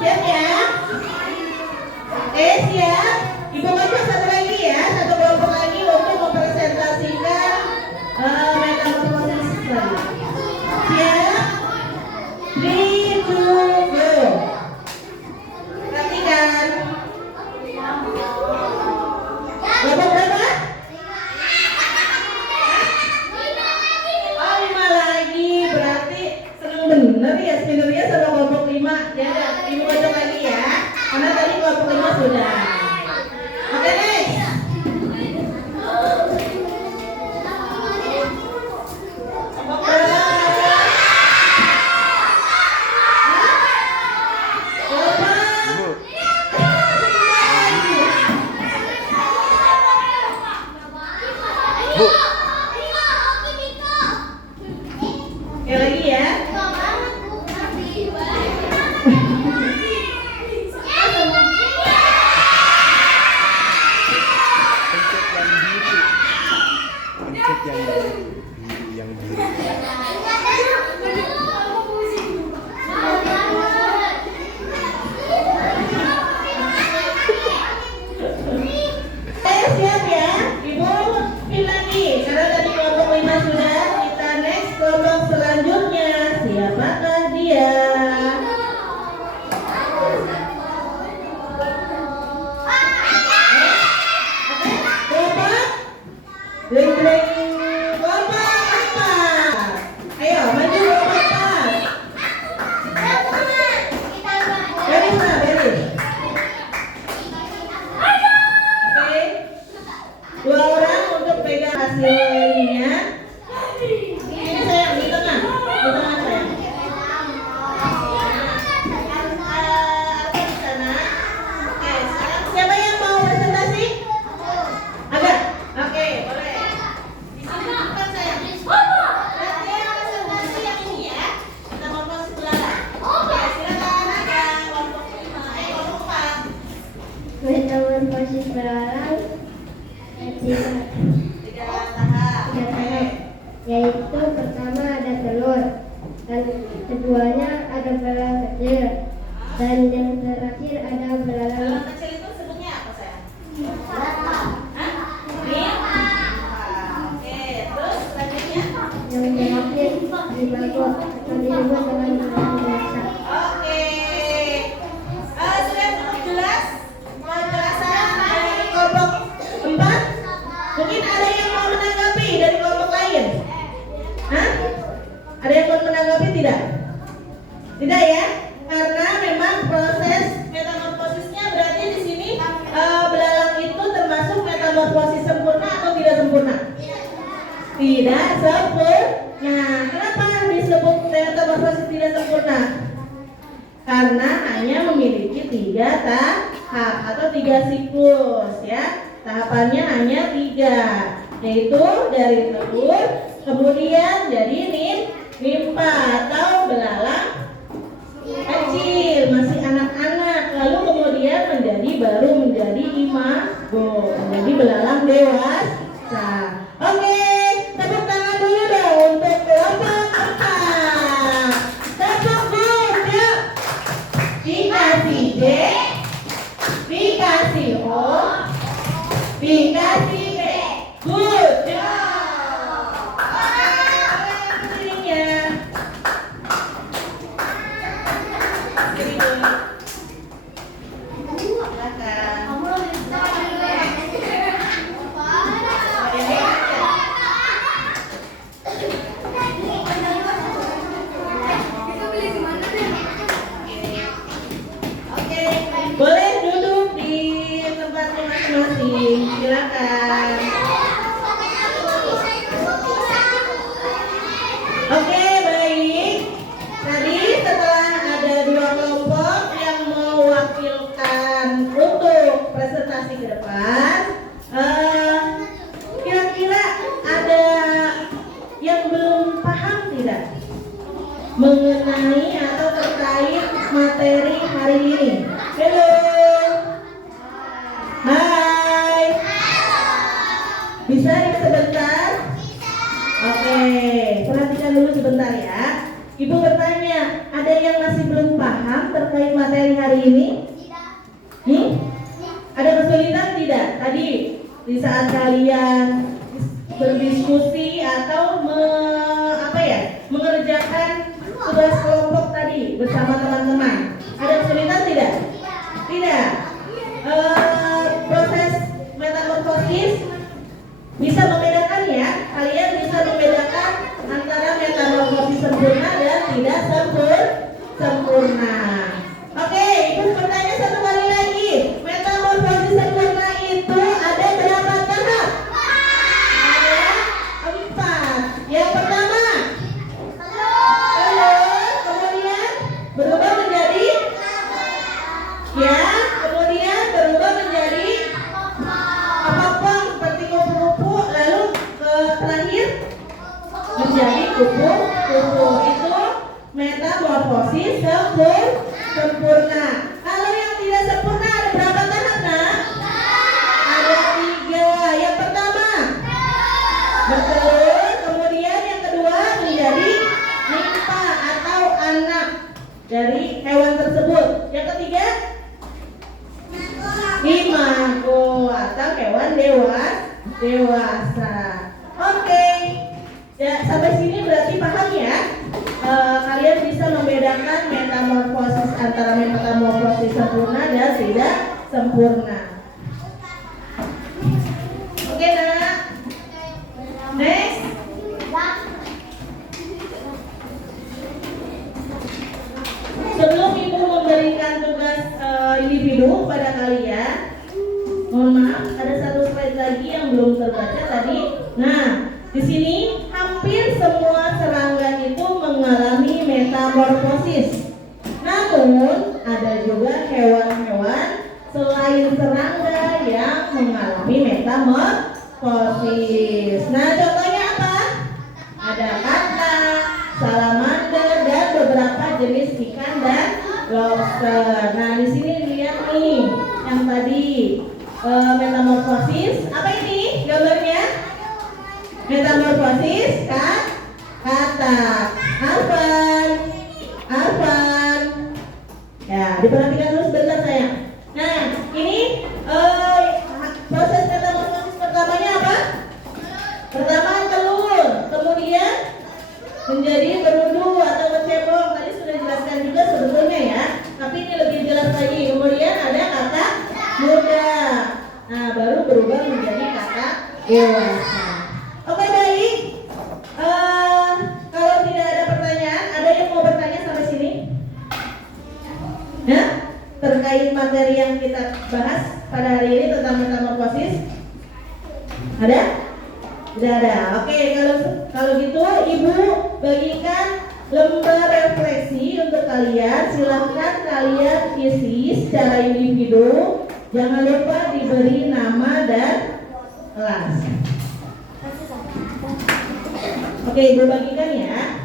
siap ya? Oke, siap. Ibu ngajak satu lagi ya, satu kelompok lagi untuk mempresentasikan metamorfosis lagi. Siap? 3, 2, go. Perhatikan. Kelompok berapa? Oh, 5 lagi. Berarti seneng bener ya spinnernya sama kelompok 5. Ya, ibu ngajak lagi ya. sudah. Oke, next. Bu. Oke, lagi ya. Pencet yang biru. Yang biru. Siap ya, Ibu pin lagi. Karena tadi kelompok 5 sudah, kita next kelompok selanjutnya. Siapakah dia? Kelompok Jeng-jeng kelompok 4. Ayo maju kelompok 4. Beris lah, beris. Oke, 2 orang untuk pegang hasilnya. Ini sayang di tengah sayang. Apa di sana? Oke, sekarang siapa yang mau presentasi? Ada? Oke, boleh. Di sini bukan sayang. Berarti yang presentasi yang ini ya. Kita ngomong sebelah. Oke, silakan ada kelompok 5, kelompok 4. Metamorfosis belalang Tiga tahap. Oke. yaitu pertama ada telur, dan keduanya ada belalang kecil, dan yang terakhir ada belalang Belalang kecil itu sebutnya apa sayang? Hah? Nimpa. Oke, terus selanjutnya? yang terakhir dibagot atau disebut dengan belalang biasa. Oke. Sudah cukup jelas penjelasan dari kelompok 4? Mungkin ada yang mau menanggapi dari kelompok lain? Hah? Ada yang mau menanggapi tidak? Tidak ya? Karena memang proses metamorfosisnya berarti di sini belalang itu termasuk metamorfosis sempurna atau tidak sempurna? Tidak sempurna. Kenapa disebut metamorfosis tidak sempurna? Karena hanya memiliki 3 tahap atau 3 siklus ya. Tahapannya hanya 3, yaitu dari telur, kemudian jadi nimpa atau belalang kecil, masih anak-anak, lalu kemudian baru menjadi imago, menjadi belalang dewasa. Oke, tepuk tangan dulu dong untuk kelompok 4. Tepuk dulu ya. Dikasih D, dikasih O, dikasih B. Good job. Kesininya. Sini dulu. Silakan. Oke, boleh duduk di tempatnya masing-masing. Silakan. Oke, baik. Tadi setelah ada 2 kelompok yang mewakilkan untuk presentasi ke depan, kira-kira ada yang belum paham tidak mengenai atau terkait materi hari ini? Halo. Hai. Bisa sebentar? Oke, perhatikan dulu sebentar ya. Ibu bertanya, ada yang masih belum paham terkait materi hari ini? Ada kesulitan tidak? Tadi di saat kalian berdiskusi atau mengerjakan tugas kelompok tadi bersama teman-teman, ada kesulitan tidak? Tidak. Proses metamorfosis bisa membedakan ya, kalian bisa membedakan antara metamorfosis sempurna dan tidak sempurna. Oke, ibu bertanya satu kali lagi, metamorfosis sempurna. Kalau yang tidak sempurna ada berapa tahap, nak? Ada 3. Yang pertama bertelur, kemudian yang kedua menjadi nimfa atau anak dari hewan tersebut. Yang ketiga imago atau hewan dewasa. Oke. Ya, sampai sini berarti paham ya? Kalian bisa membedakan metamorfosis antara metamorfosis sempurna dan tidak sempurna. Oke, nak. Next. Sebelum ibu memberikan tugas individu pada kalian, mohon maaf, ada satu slide lagi yang belum terbaca tadi. Nah, di sini hampir semua serangga itu mengalami metamorfosis. Namun ada juga hewan-hewan selain serangga yang mengalami metamorfosis. Nah, contohnya apa? Ada katak, salamander, dan beberapa jenis ikan dan lobster. Nah, di sini lihat nih yang tadi metamorfosis. Apa ini gambarnya? Metamorfosis katak. Arfan. Ya, diperhatikan dulu sebentar sayang. Nah, ini proses metamorfosis pertamanya apa? Pertama telur, kemudian menjadi berudu atau bercebong. Tadi sudah dijelaskan juga sebetulnya ya, tapi ini lebih jelas lagi. Kemudian ada katak muda. Nah, baru berubah menjadi katak dewasa. Oke, baik. Kalau tidak ada pertanyaan, ada yang mau bertanya sampai sini? Ya? Terkait materi yang kita bahas pada hari ini tentang metamorfosis? Ada? Tidak ada. Oke, kalau gitu ibu bagikan lembar refleksi untuk kalian. Silahkan kalian isi secara individu. Jangan lupa diberi nama dan kelas. Oke, ibu bagikan ya.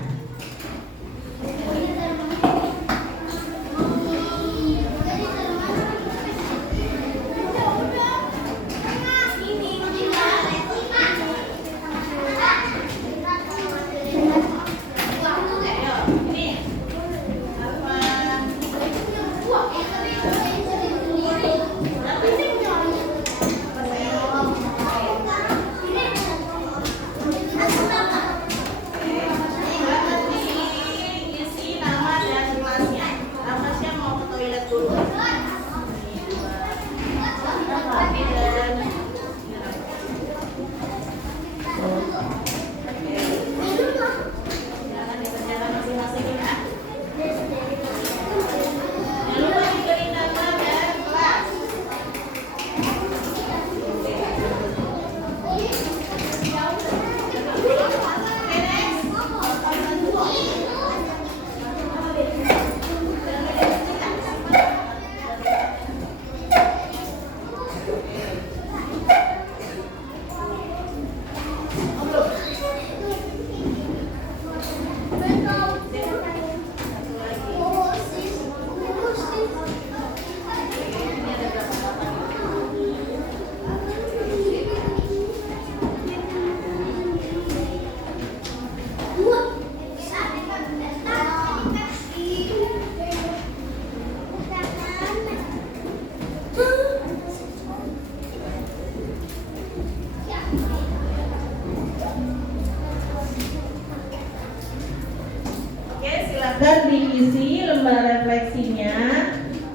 Silakan diisi lembar refleksinya.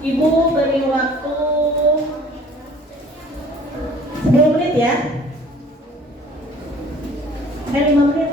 Ibu beri waktu 10 menit ya. 5 menit.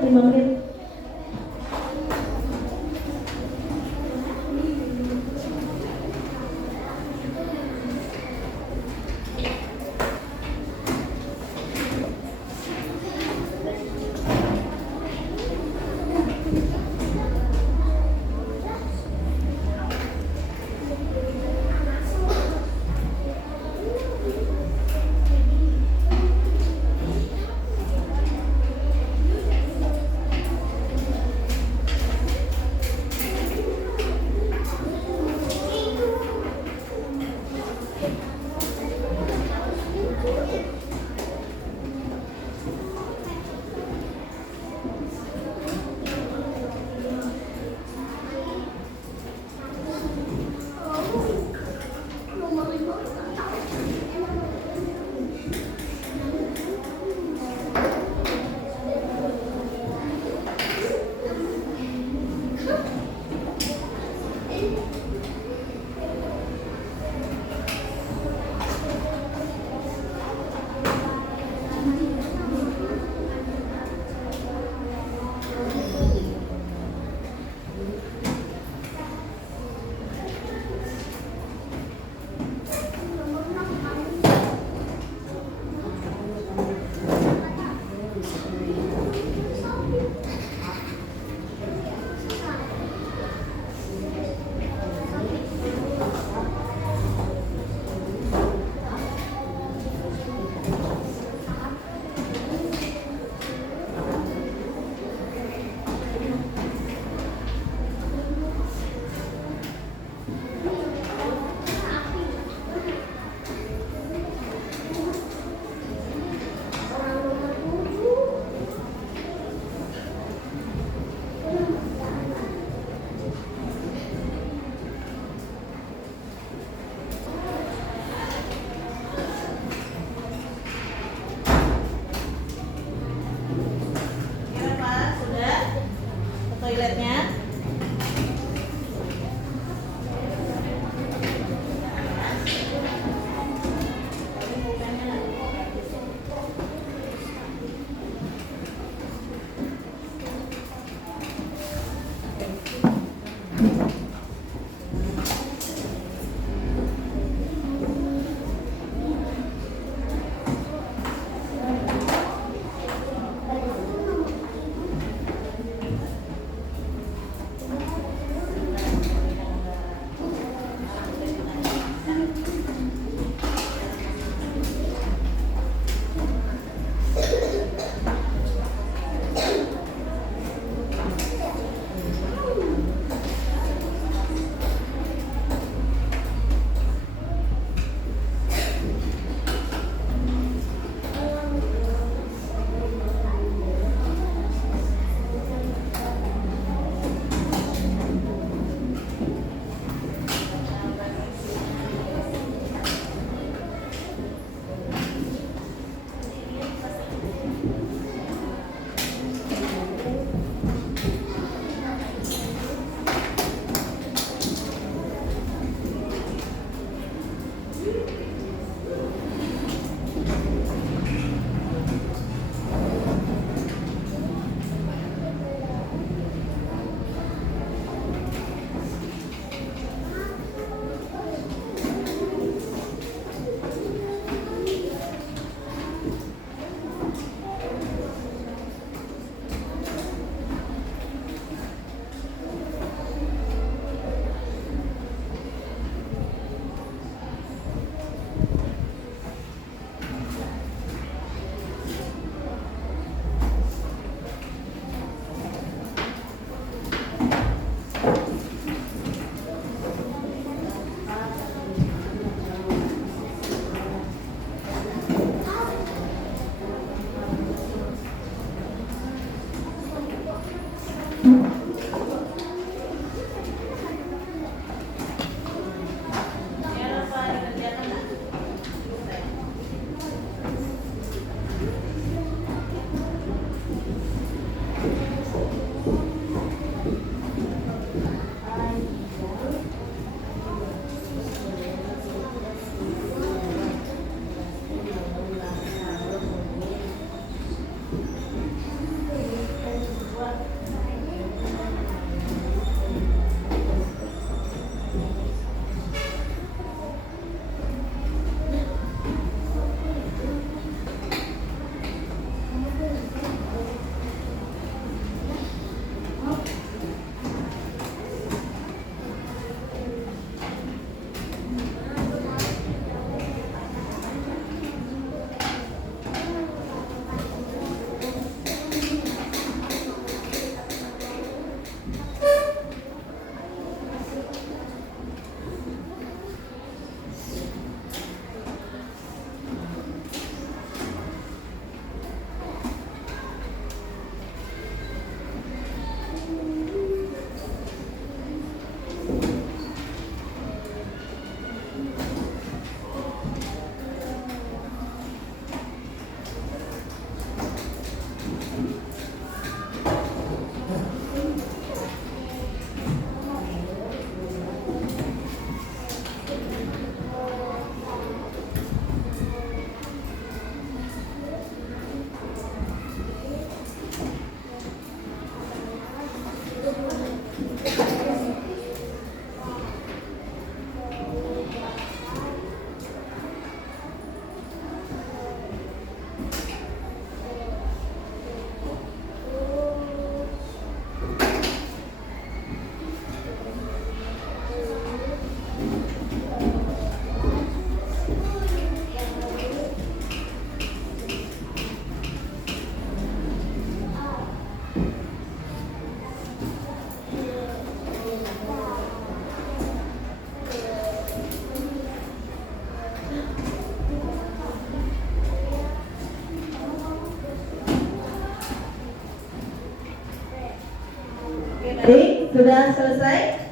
Adik, sudah selesai?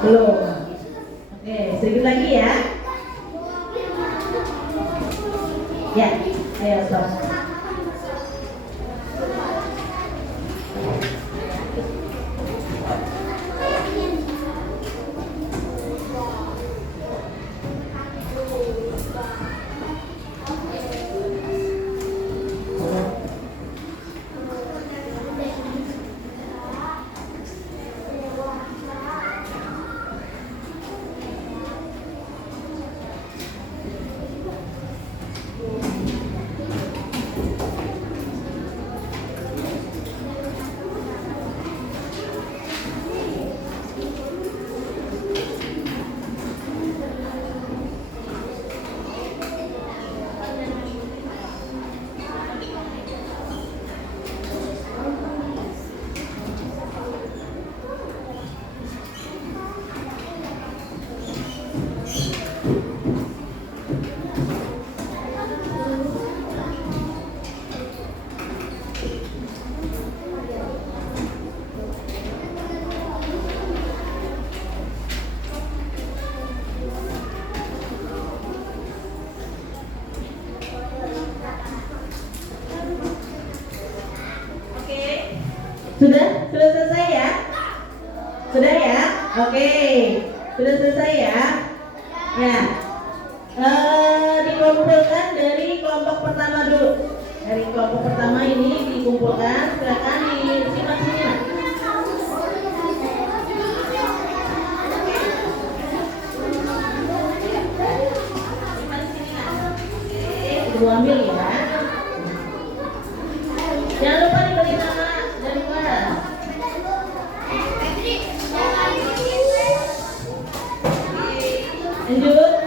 Belum. Oke, sedikit lagi ya. Ya, ayo stop. Sudah? Sudah selesai ya? Sudah ya? Oke. Sudah selesai ya? Ya. dikumpulkan dari kelompok pertama dulu. Dari kelompok pertama ini dikumpulkan, silakan disimak sini. Ibu ambil ya. Jangan lupa diberi nama dari kelas. Lanjut.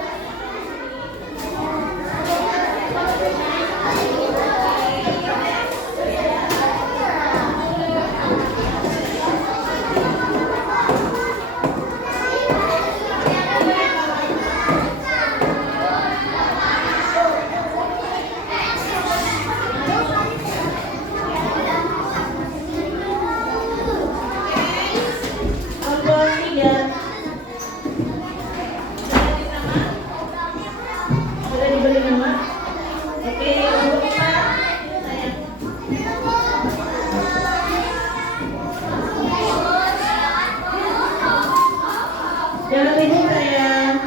Jangan ribut sayang.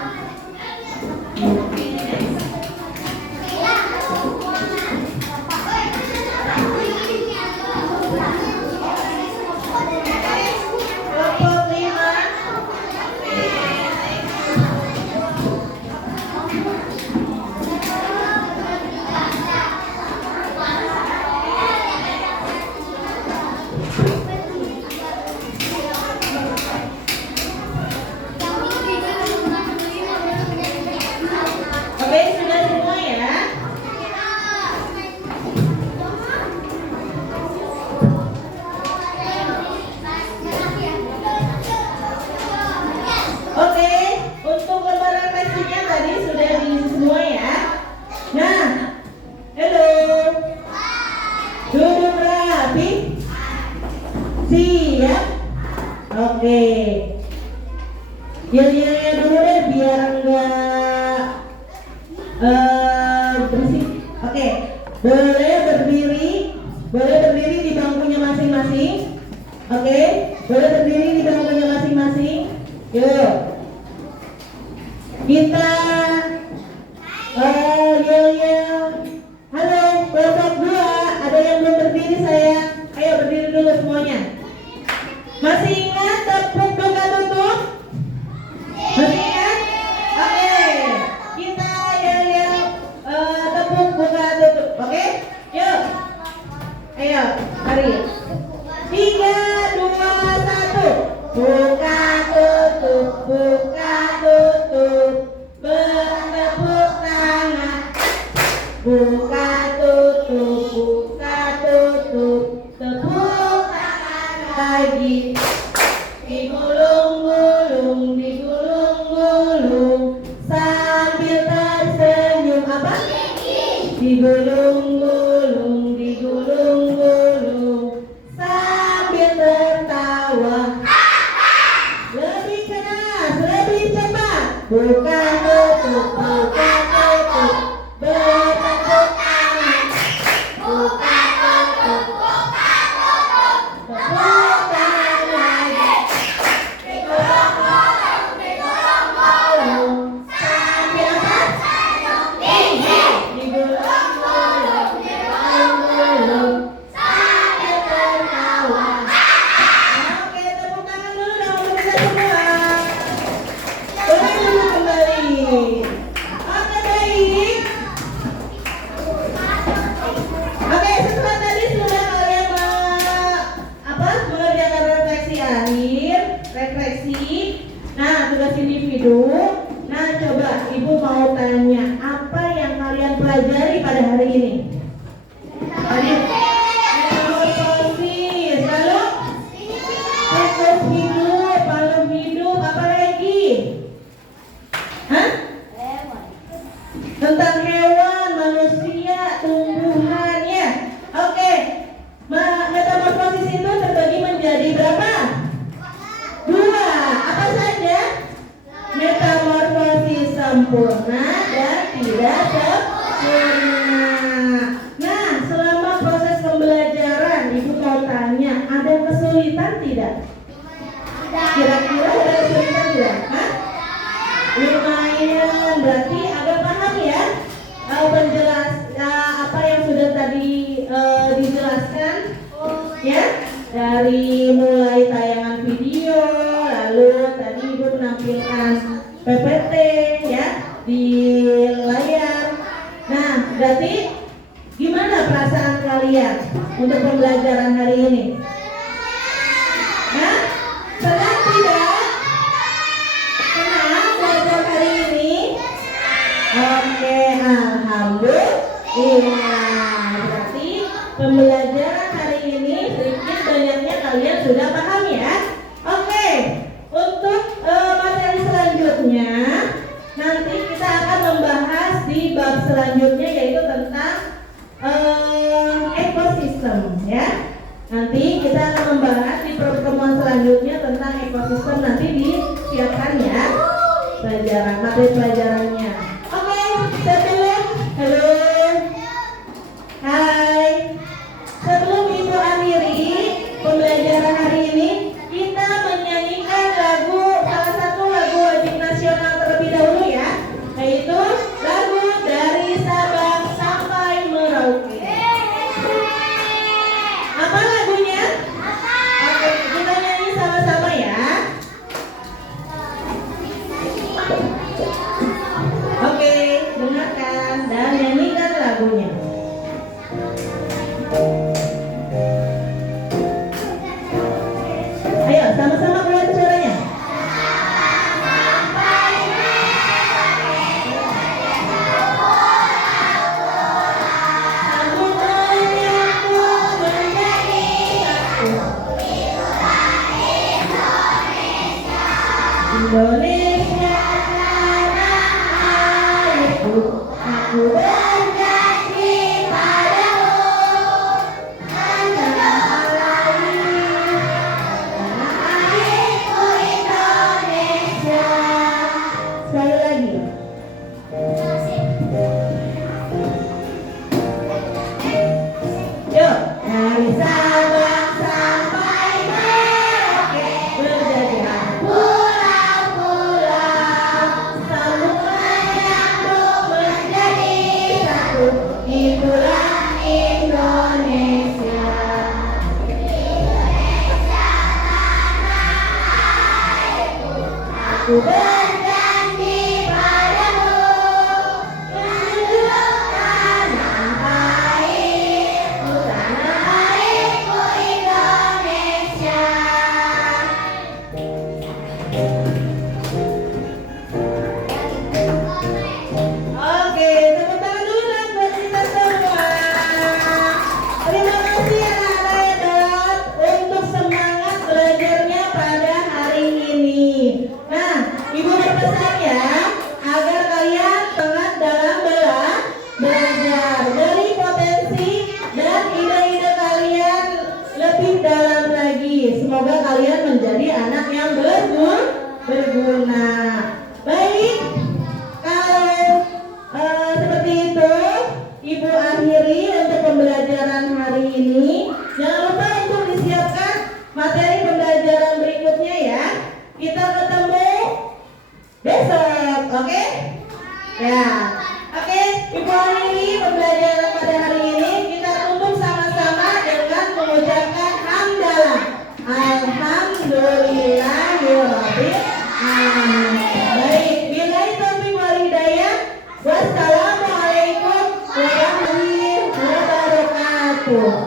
Kelompok 5. Oke, sudah semua ya. Oke, untuk lembar refleksinya tadi sudah diisi semua ya. Nah, halo. Duduk rapi. Siap. Oke. Yel-yelnya dulu deh biar enggak berisik. Oke, boleh berdiri di bangkunya masing-masing. Oke, boleh berdiri di bangkunya masing-masing. Yuk, kita yel-yel. Halo, kelompok 2, ada yang belum berdiri sayang? Ayo berdiri dulu semuanya. Masih ingat tepuk buka tutup? Masih ingat? Oke, kita yel-yel tepuk buka tutup. Oke, yuk. Ayo, mari. 3, 2, 1. Buka tutup, buka tutup. Bertepuk tangan. Buka tutup, buka tutup. Tepuk tangan lagi. Digulung-gulung, digulung-gulung sambil tersenyum. Apa? Digulung-gulung, digulung-gulung sambil tertawa. Lebih keras, lebih cepat. Buka tutup, buka tutup. Bertepuk tangan. Buka tutup, buka tutup. Tepuk tangan lagi. Digulung-gulung, digulung-gulung sambil apa? Digulung-gulung, digulung-gulung sambil tertawa. Oke, tepuk tangan dulu dong untuk kita semua. Boleh dulu kembali. Oke, baik. Oke, setelah tadi sudah kalian mengerjakan refleksi akhir, refleksi. Nah, tugas individu. Nah, coba ibu mau tanya, apa yang kalian pelajari pada hari ini? Tadi metamorfosis, lalu siklus hidup, makhluk hidup, apa lagi? Hah? Tentang hewan, manusia, tumbuhan ya. Oke. Metamorfosis itu terbagi menjadi berapa? 2. Apa saja? Metamorfosis sempurna dan tidak sempurna. Nah, selama proses pembelajaran, ibu mau tanya, ada kesulitan tidak? Kira-kira ada kesulitan tidak? Hah? Lumayan, berarti agak paham di layar. Nah, berarti gimana perasaan kalian untuk pembelajaran hari ini? Hah? Senang tidak? Senang belajar hari ini? Oke, alhamdulillah. Berarti pembelajaran hari ini sedikit banyaknya kalian sudah paham ya? Oke, untuk materi selanjutnya nanti kita akan membahas di bab selanjutnya yaitu tentang ekosistem ya. Nanti kita akan membahas di pertemuan selanjutnya tentang ekosistem, nanti disiapkan ya pelajaran materi pelajarannya. Oke, sebelum halo, hai, sebelum Ibu akhiri pembelajaran hari ini, kita menyanyikan salah satu lagu wajib nasional terlebih dahulu ya, yaitu lagu Dari Sabang Sampai Merauke. Apa lagunya? Oke, kita nyanyi sama-sama ya. Oke, dengarkan dan nyanyikan lagunya. Ayo, sama-sama keluar suaranya. Indonesia tanah airku, aku berjanji padamu, tanah air, tanah airku Indonesia. Sekali lagi. Yuk, dari Sabang sampai Merauke, berjajar pulau-pulau, sambung menyambung menjadi satu. Itulah Indonesia. Aku berjanji padamu, menunjukkan tanah airku Indonesia. Oke, tepuk tangan dulu dong buat kita semua. Terima kasih anak-anak hebat untuk semangat belajarnya pada hari ini. Nah, Ibu berpesan ya, agar kalian semangat dalam belajar, dari potensi dan ide-ide kalian lebih dalam lagi. Semoga kalian menjadi anak yang berguna. Baik, kalau seperti itu Ibu akhiri untuk pembelajaran hari ini. Jangan lupa untuk disiapkan materi pembelajaran berikutnya ya. Kita ketemu besok, oke? Ya, oke. Ibu akhiri pembelajaran pada hari ini. Kita tutup sama-sama dengan mengucapkan hamdalah. Alhamdulillahirabbil alamin. Baik, billahi taufiq wal hidayah. Wassalamualaikum warahmatullahi wabarakatuh.